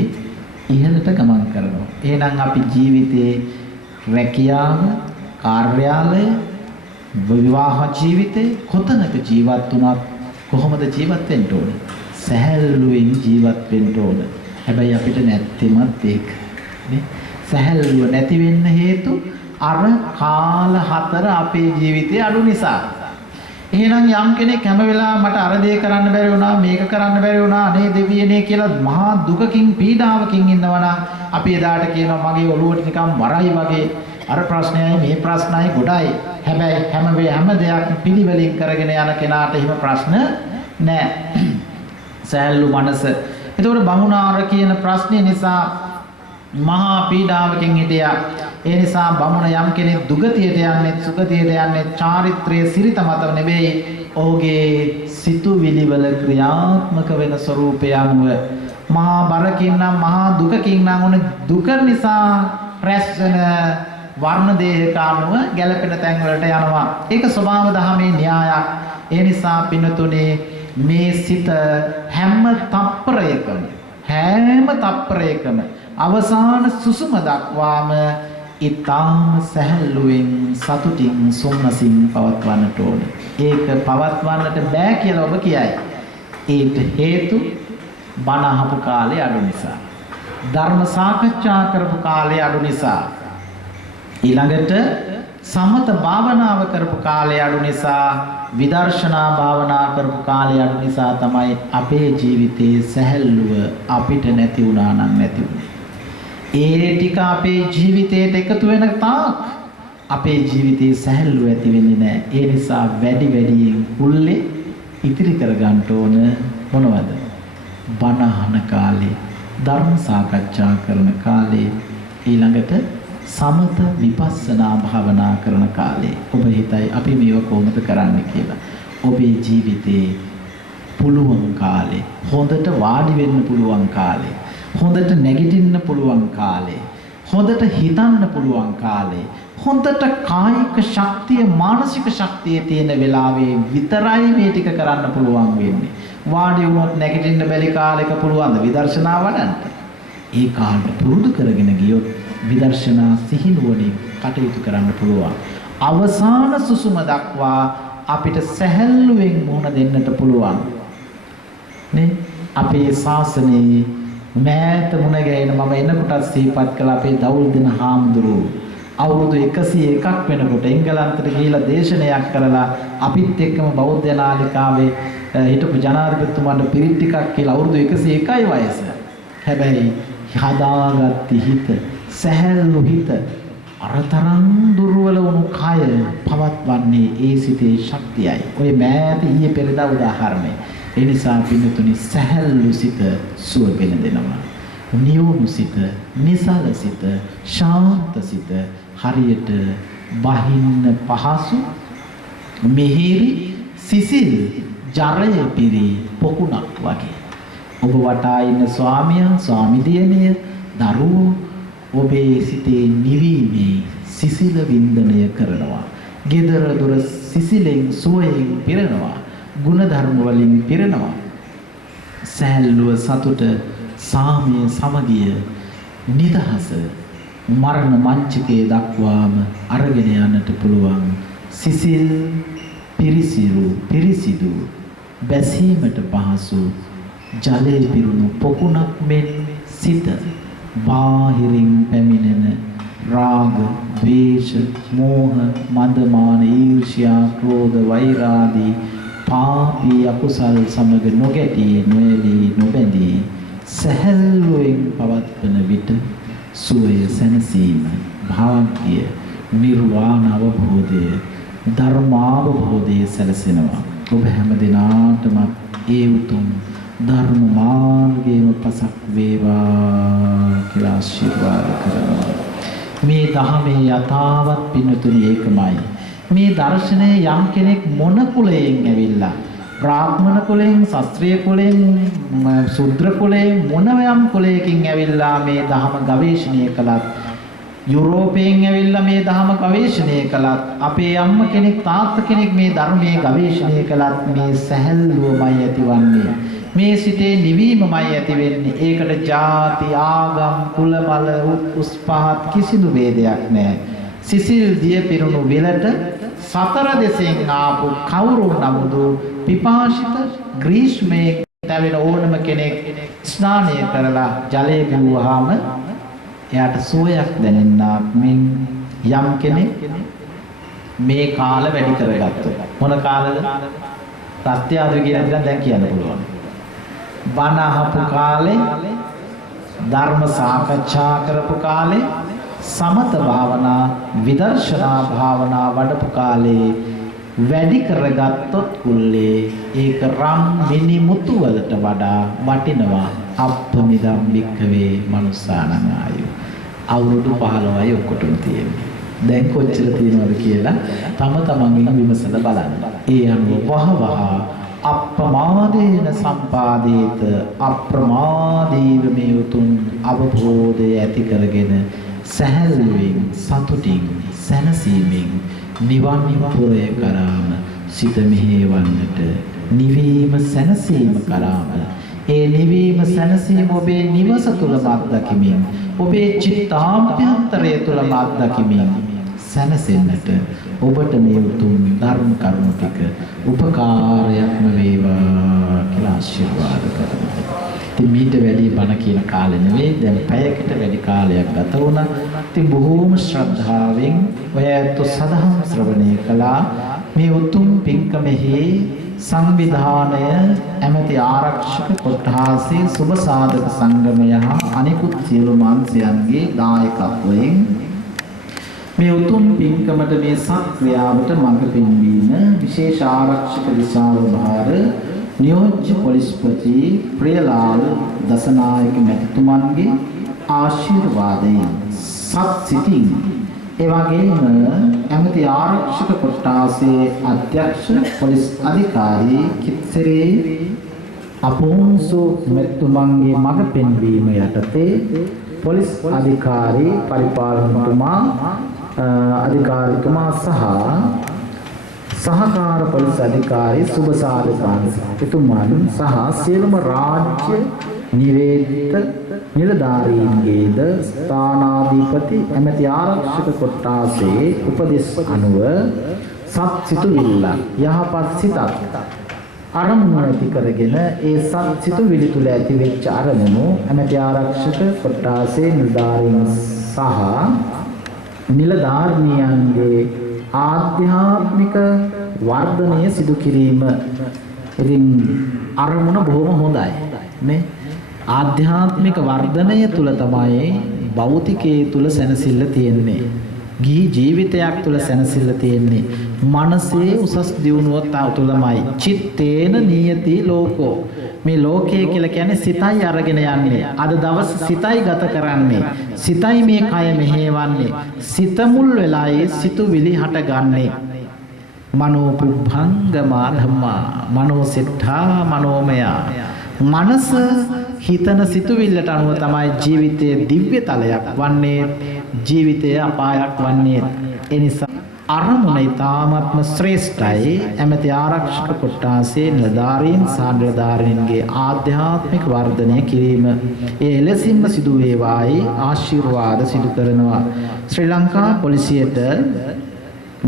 ඉහළට ගමන් කරනවා. එහෙනම් අපි ජීවිතේ රැකියාව, කාර්යාලය, විවාහ ජීවිතේ කොතනක ජීවත් වුණත් කොහොමද ජීවත් වෙන්න ඕනේ? සැහැල්ලුවෙන් ජීවත් වෙන්න ඕන. හැබැයි අපිට නැත්තෙමත් ඒක නේ. සැහැල්ලුව නැති වෙන්න හේතු අර කාල හතර අපේ ජීවිතේ අඩු නිසා. එහෙනම් යම් කෙනෙක් හැම වෙලාවෙම මට අර දේ කරන්න බැරි වුණා, මේක කරන්න බැරි වුණා, අනේ දෙවියනේ කියලා මහා දුකකින් පීඩාවකින් ඉන්නවනම් අපි එදාට කියනවා මගේ ඔළුවට නිකන් වරයි වගේ, අර ප්‍රශ්නයයි මේ ප්‍රශ්නයයි ගොඩයි. හැබැයි හැම දෙයක් පිළිවෙලින් කරගෙන යන කෙනාට එහෙම ප්‍රශ්න නැහැ. සෑල්ලු මනස. එතකොට බමුණාර කියන ප්‍රශ්නේ නිසා මහා පීඩාවකින් හිටියා. ඒ නිසා බමුණ යම් කෙනෙක් දුගතියට යන්නේ, සුගතියට යන්නේ චාරිත්‍රයේ සිරිත මත නෙවෙයි, ඔහුගේ සිතුවිලි වල ක්‍රියාත්මක වෙන ස්වરૂපය අනුව. මහා බරකින් නම්, මහා දුකකින් නම් උන දුක නිසා රැස් වෙන වර්ණ දේහක අනුව ගැළපෙන තැන් වලට යනවා. ඒක ස්වභාව දහමේ න්‍යායක්. ඒ නිසා පින්නතුනේ මේ සිත හැම තප්පරයකම අවසාන සුසුම දක්වාම ඊටාම සැහැල්ලුවෙන් සතුටින් සොම්නසින් පවත්වන්නට ඕනේ. ඒක පවත්වන්නට බෑ කියලා ඔබ කියයි. ඒට හේතු බණ අහපු කාලේ අඩු නිසා, ධර්ම සාකච්ඡා කරපු කාලේ අඩු නිසා, ඊළඟට සමත භාවනාව කරපු කාලේ අඩු නිසා, විදර්ශනා භාවනා කරපු කාලේ අඩු නිසා තමයි අපේ ජීවිතයේ සැහැල්ලුව අපිට නැති වුණා නම් නැති වුනේ. ඒ ටික අපේ ජීවිතයට එකතු වෙන තාක් අපේ ජීවිතයේ සැහැල්ලුව ඇති වෙන්නේ නැහැ. ඒ නිසා වැඩියෙන් කුල්ලේ ඉතිරි කරගන්න ඕන මොනවද? බණ අහන කාලේ, ධර්ම සාකච්ඡා කරන කාලේ, ඊළඟට සමත විපස්සනා භාවනා කරන කාලේ. ඔබ හිතයි අපි මේව කොහොමද කරන්නේ කියලා. ඔබේ ජීවිතේ පුළුවන් කාලේ, හොඳට වාඩි වෙන්න පුළුවන් කාලේ, හොඳට නැගිටින්න පුළුවන් කාලේ, හොඳට හිතන්න පුළුවන් කාලේ, හොඳට කායික ශක්තිය, මානසික ශක්තිය තියෙන වෙලාවේ විතරයි මේ ටික කරන්න පුළුවන් වෙන්නේ. වාඩි වුණොත් නැගිටින්න බැරි කාලයක පුළුවන්ද විදර්ශනා වඩන්න? ඒ කාලේ පුරුදු කරගෙන ගියොත් විදර්ශනා සිහිනුවණින් කටයුතු කරන්න පුළුවන්. අවසාන සුසුම දක්වා අපිට සැහැල්ලුවෙන් මුහුණ දෙන්නට පුළුවන් නේ. අපේ ශාසනයේ මෑත මුණ ගැහෙන මම එනකොට සිහිපත් කළ අපේ දවුල් දෙන හාමුදුරුවෝ අවුරුදු 101ක් වෙනකොට එංගලන්තයට ගිහිලා දේශනයක් කරලා අපිත් එක්කම බෞද්ධ නාලිකාවේ හිටපු ජනාධිපතිතුමාට පිරිත් ටිකක් කියලා අවුරුදු 101යි වයස. හැබැයි හදාගත් හිත, සැහැල්ලු හිත, අරතරන් දුර්වල වුණු කය පවත්වන්නේ ඒ සිතේ ශක්තියයි. ඔය මෑත ඊයේ පෙරදා උදාහරණය. ඒ නිසා පින්නතුනි සැහැල්ලු සිත සුවගෙන දෙනවා. නියුණු සිත, නිසල සිත, ශාන්ත සිත හරියට බහින්න පහසු, මිහිරි, සිසිල් ජරය පිරි පොකුණක් වගේ. ඔබ වටා ඉන්න ස්වාමියා, ස්වාමි දියණිය, දරුවෝ ඔබේ සිතේ නිවීමේ සිසිල වින්දනය කරනවා. ගෙදර දොර සිසිලෙන් සුවයෙන් පිරෙනවා. ගුණධර්ම වලින් පිරෙනවා. සැහැල්ලුව, සතුට, සාමය, සමගිය, නිදහස මරණ මංචකයේ දක්වාම අරගෙන යන්නට පුළුවන්. සිසිල්, පිරිසිදු, බැසීමට පහසු ජලයේ පිරුණු පොකුණක් මෙන් සිත බාහිරින් පැමිණෙන රාග, ද්වේෂ, මෝහ, මදමාන, ඊර්ෂ්‍යා, ක්‍රෝධ, වෛරාදී පාපී අකුසල් සමග නොගැටී, නොඇලී, නොබැඳී සැහැල්ලුවෙන් පවත්වන විට සුවය, සැනසීම, භාග්‍ය, නිර්වාණ අවබෝධය, ධර්මාවබෝධය සැලසෙනවා. ඔබ හැම දිනාටම ඒ උතුම් ධර්ම මාර්ගයේම පසක් වේවා කියලා ආශිර්වාද කරනවා. මේ ධහමේ යථාවත් පින්නතුනි ඒකමයි. මේ දර්ශනය යම් කෙනෙක් මොන කුලයෙන් ඇවිල්ලා බ්‍රාහ්මණ කුලයෙන්, ශාස්ත්‍රීය කුලයෙන්, ශුද්‍ර කුලයෙන් මොනවයම් කුලයකින් ඇවිල්ලා මේ ධහම ගවේෂණය කළත්, යුරෝපයෙන් ඇවිල්ලා මේ ධහම ගවේෂණය කළත්, අපේ අම්ම කෙනෙක් තාත්තා කෙනෙක් මේ ධර්මයේ ගවේෂණය කළත් මේ සැහැල්ලුවමයි ඇතිවන්නේ. මේ සිතේ නිවීමමයි ඇති වෙන්නේ. ඒකට ಜಾති, ආගම්, කුල, මල, උස් පහත් කිසිදු ભેදයක් නැහැ. සිසිල් දිය පිරුණු වෙලට සතර දෙසෙන් ආපු කවුරු නමුදු පිපාසිත ග්‍රීෂ්මයේ තැවෙන ඕනම කෙනෙක් ස්නානය කරලා ජලය බිව්වහම එයාට සුවයක් දැනෙන්නාක් මෙන් යම් කෙනෙක් මේ කාල වැඩි කරගත්තොත් මොන කාලද? සත්‍යාදු කියන දේ දැන් කියන්න පුළුවන්. බණ අහපු කාලේ, ධර්ම සාකච්ඡා කරපු කාලේ, සමත භාවනා, විදර්ශනා භාවනා වඩපු කාලේ වැඩි කරගත්තොත් කුල්ලේ ඒක රම් මිනි මුතු වලට වඩා වටිනවා. අප්පමිදම් වික්කවේ මනුස්සානං ආයු. අවුරුදු 15යි ඔක්කොටම තියෙන්නේ. දැන් කොච්චර තියෙනවද කියලා තම තමන්ගෙන් විමසලා බලන්න. ඒ අනුව වහවහ අප්‍රමාදේන සම්පාදේත, අප්‍රමාදීව මේ උතුම් අවබෝධය ඇති කරගෙන සැහැල්ලුවෙන්, සතුටින්, සැනසීමෙන් නිවන් පුරය කරාම සිත මෙහෙවන්නට, නිවීම සැනසීම කරාම, ඒ නිවීම සැනසීම ඔබේ නිවස තුලම අත්දැකීමින්, ඔබේ චිත්තාභ්‍යන්තරය තුලම අත්දැකීමින් සැනසෙන්නට ඔබට මේ උතුම් ධර්ම කරුණු ටික උපකාරයක්ම වේවා කියලා ආශිර්වාද කරනවා. ඉතින් මීට වැඩි බණ කියන කාලේ නෙවෙයි, දැන් පැයකට වැඩි කාලයක් ගත වුණා. ඉතින් බොහෝම ශ්‍රද්ධාවෙන් ඔයත් සදහම් ශ්‍රවණය කළා. මේ උතුම් පින්කමෙහි සංවිධානය ඇමති ආරක්ෂක කොට්ඨාසයේ සුබ සාධක සංගමය හා අනිකුත් සියලු මාංශයන්ගේ දායකත්වයෙන් මේ උතුම් පින්කමට මේ සත්ක්‍රියාවට මඟ පෙන්වීම විශේෂ ආරක්ෂක විශාල භාර නියෝජ්‍ය පොලිස්පති ප්‍රියලාල් දසනායක මැතිතුමන්ගේ ආශිර්වාදයෙන් සත් සිතින් ඒ වගේම ඇමති ආරක්ෂක කොට්ඨාසයේ අධ්‍යක්ෂ පොලිස් අධිකාරී කිත්සරේ අපොන්සෝ මැතිතුමන්ගේ මඟ පෙන්වීම යටතේ පොලිස් අධිකාරී පරිපාලනතුමා අධිකාරීතුමා සහ සහකාර පොලිස් අධිකාරී සුබසාධකාරතුමන් සහ සියලුම රාජ්‍ය නිවේදිත නිලධාරීන්ගේද ස්ථානාධිපති ඇමති ආරක්ෂක කොට්ඨාසයේ උපදෙස් අනුව සත් සිතුවිල්ල යහපත් සිතක් අරමුණු ඇති කරගෙන ඒ සත් සිතුවිලි තුළ ඇති වෙච්ච අරමුණු ඇමති ආරක්ෂක කොට්ඨාසයේ නිලධාරීන් සහ නිලධාරිනියන්ගේ ආධ්‍යාත්මික වර්ධනය සිදු කිරීම. ඉතින් අරමුණ බොහොම හොඳයි නේ. ආධ්‍යාත්මික වර්ධනය තුල තමයි භෞතිකයේ තුල සැනසෙල්ල තියෙන්නේ. ගිහි ජීවිතයක් තුල සැනසෙල්ල තියෙන්නේ. මනසේ උසස් දියුණුව තුලමයි. චිත්තේන නියති ලෝකෝ. මේ ලෝකය කියලා කියන්නේ සිතයි අරගෙන යන්නේ. අද දවස් සිතයි ගත කරන්නේ. සිතයි මේ කය මෙහෙවන්නේ. සිත මුල් වෙලායේ සිතුවිලි හටගන්නේ. මනෝ පුබ්බංගමා ධම්මා මනෝ සිට්ඨා මනෝමය. මනස හිතන සිතුවිල්ලට අනුව තමයි ජීවිතයේ දිව්‍ය තලයක් වන්නේ, ජීවිතයේ අපායක් වන්නේ. ඒ නිසා අරමුණ ඊ타ත්ම ශ්‍රේෂ්ඨයි. ඇමති ආරක්ෂක කොට්ඨාසයේ නිලධාරීන් සහ නිලධාරීන්ගේ ආධ්‍යාත්මික වර්ධනය කිරීම ඒ එලෙසින්ම සිදු වේවායි ආශිර්වාද සිදු කරනවා. ශ්‍රී ලංකා පොලිසියට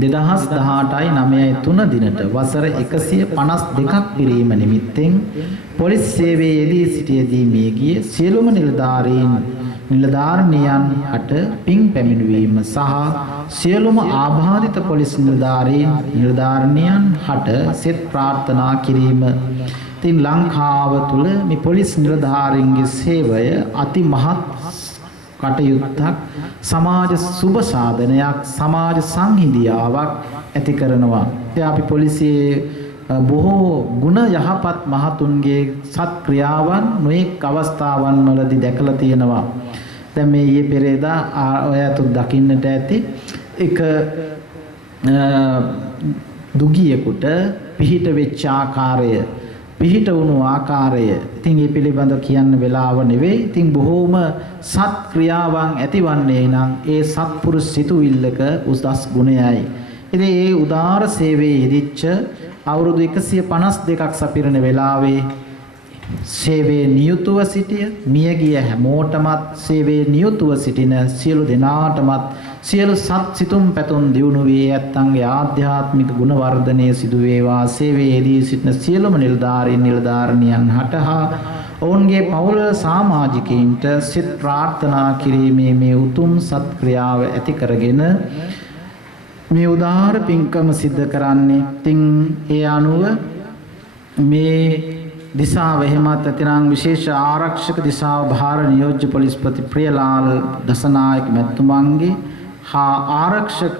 2018-9 දිනට වසර 152ක් පිරීම නිමිත්තෙන් පොලිස් සේවයේ යෙදී සිටියේදී මිය ගිය සියලුම නිලධාරිනියන් හට පින් පැමිණවීම සහ සියලුම ආබාධිත පොලිස් නිලධාරිනියන් හට සෙත් ප්‍රාර්ථනා කිරීම. ඉතින් ලංකාව තුල මේ පොලිස් නිලධාරීන්ගේ සේවය අති මහත් කටයුත්තක්, සමාජ සුබ සාධනයක්, සමාජ සංහිඳියාවක් ඇති කරනවා. අපි පොලිසියේ බොහෝ ගුණ යහපත් මහතුන්ගේ සත් ක්‍රියාවන් නොඑක් අවස්ථාවන් වලදී දැකලා තියෙනවා. දැන් මේ ඊයේ පෙරේදා ඔයත් දකින්නට ඇති එක දුගියෙකුට පිහිට වෙච්ච ආකාරය, පිහිට වුණු ආකාරය. ඉතින් මේ පිළිබඳව කියන්න වෙලාව නෙවෙයි. ඉතින් බොහෝම සත් ක්‍රියාවන් ඇතිවන්නේ නම් ඒ සත්පුරුෂ සිතුවිල්ලක උසස් ගුණයයි. ඉතින් ඒ උදාර සේවයේ යෙදිච්ච අවුරුදු 152ක් සපිරන වෙලාවේ සේවයේ නියුතුව සිටිය මියගිය හැමෝටමත් සේවයේ නියුතුව සිටින සියලු දෙනාටමත් සියලු සත් සිතුම් පැතුම් දියුණු වේ ඇත්තන්ගේ ආධ්‍යාත්මික ගුණ වර්ධනය සිදු වේවා. සේවයේදී සිටින සියලුම නිලධාරිනියන් හටහා ඔවුන්ගේ පවුල් සමාජිකයින්ට සිත ප්‍රාර්ථනා කිරීමේ මේ උතුම් සත් ක්‍රියාව ඇති කරගෙන මේ උදාාර පින්කම සිද්ධ කරන්නේ. ඉතින් ඒ අනුව මේ දිසාව එහෙමත් ඇතිනම් විශේෂ ආරක්ෂක දිසාව භාර නියෝජ්‍ය පොලිස්පති ප්‍රියලාල් දසනායක මැතිතුමන්ගේ හා ආරක්ෂක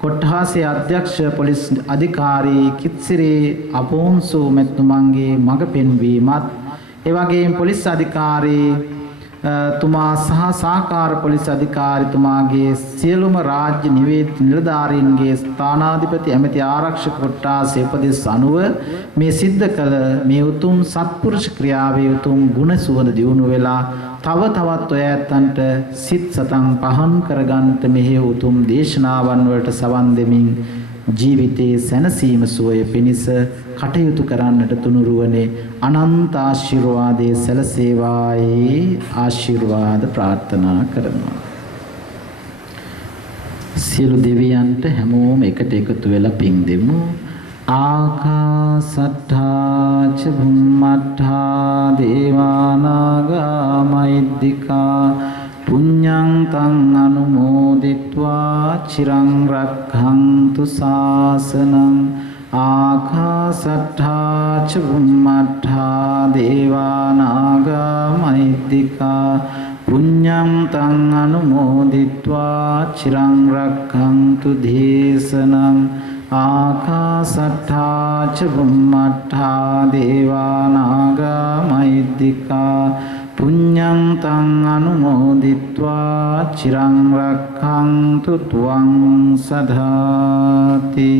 කොට්ටාසේ අධ්‍යක්ෂ පොලිස් අධිකාරී කිත්සිරේ අපොන්සු මැතිතුමන්ගේ මඟ පෙන්වීමත් ඒ වගේම පොලිස් අධිකාරී තුමා සහ සහකාර පොලිස් අධිකාරිතුමාගේ සියලුම රාජ්‍ය නිලධාරීන්ගේ ස්ථානාධිපති ඇමති ආරක්ෂක කොට්ටාසේ උපදෙස් අනුව මේ සිද්ධ කළ මේ උතුම් සත්පුරුෂ ක්‍රියාවේ උතුම් ගුණ සුවඳ දියුණු වෙලා තව තවත් ඔය ඇත්තන්ට සිත් සතන් පහන් කරගන්නට මෙහි උතුම් දේශනාවන් වලට සවන් දෙමින් ජීවිතයේ සැනසීම සුවය පිණිස කටයුතු කරන්නට තුනුරුවනේ අනන්ත ආශිර්වාදයේ සැලසේවායි ආශිර්වාද ප්‍රාර්ථනා කරනවා. සියලු දෙවියන්ට හැමෝම එකට එකතු වෙලා පින් දෙමු. ආකාසට්ඨා ච භුම්මට්ඨා දේවානාගා මහිද්దికා පුඤ්ඤං තං අනුමෝදිත්වා චිරං රක්ඛන්තු ශාසනං. ආකාසට්ඨා ච බුම්මට්ඨා දේවානාගා මහිද්దికා පුඤ්ඤං තං අනුමෝදිත්වා චිරං රක්ඛන්තු දේශනං. ආකාසට්ඨා ච බුම්මට්ඨා දේවානාගා මහිද්దికා පුඤ්ඤං තං අනුමෝදිත්වා චිරං රක්ඛන්තු ත්වං සදාති.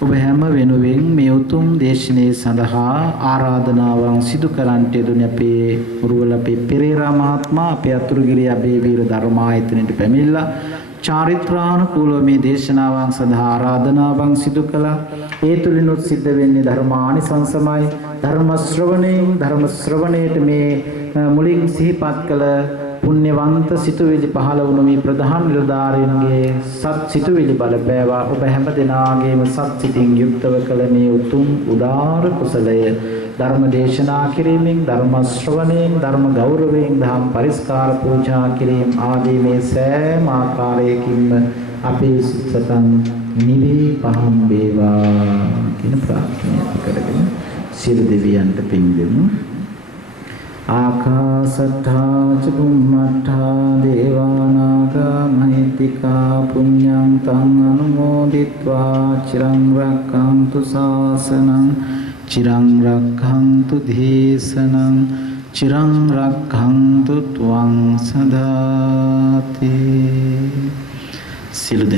ඔබ හැම වෙනුවෙන් මේ උතුම් දේශනාව සඳහා ආරාධනාවන් සිදු කරන්නට යෙදුණු අපේ උරුවල අපේ පෙරේරා මහත්මයා අපේ අතුරුගිරිය අබේවීර ධර්මායතනයට පැමිණලා චාරිත්‍රානුකූලව මේ දේශනාවන් සඳහා ආරාධනාවන් සිදු කළා. ඒ තුලිනුත් සිද්ධ වෙන්නේ ධර්මානිසංසමයි. ධර්ම ශ්‍රවණයට මේ මුලින් සිහිපත් කළ පුණ්‍යවන්ත සිතුවිලි පහළ වුණු මේ ප්‍රධාන නිලධාරීන්ගේ සත් සිතුවිලි බලපෑවා. ඔබ හැම දෙනාගේම සත් සිතින් යුක්තව කළ මේ උතුම් උදාර කුසලය ධර්ම දේශනා කිරීමෙන්, ධර්ම ශ්‍රවණයෙන්, ධර්ම ගෞරවයෙන්, ධම් පරිස්කාර පූජා කිරීම ආදී මේ සෑම ආකාරයකින්ම අපේ සතන් නිවි පහම් වේවා කියන ප්‍රාර්ථනාව කරගෙන සියලු දෙවියන්ට පින් දෙමු. ආකාසට්ඨා ච බුම්මට්ඨා දේවානාගා මහිද්దికා පුඤ්ඤං තං අනුමෝදිත්වා චිරං රක්ඛන්තු ශාසනං. චිරං රක්ඛන්තු දේශනං. චිරං රක්ඛන්තු ත්වං සදාති. සියලු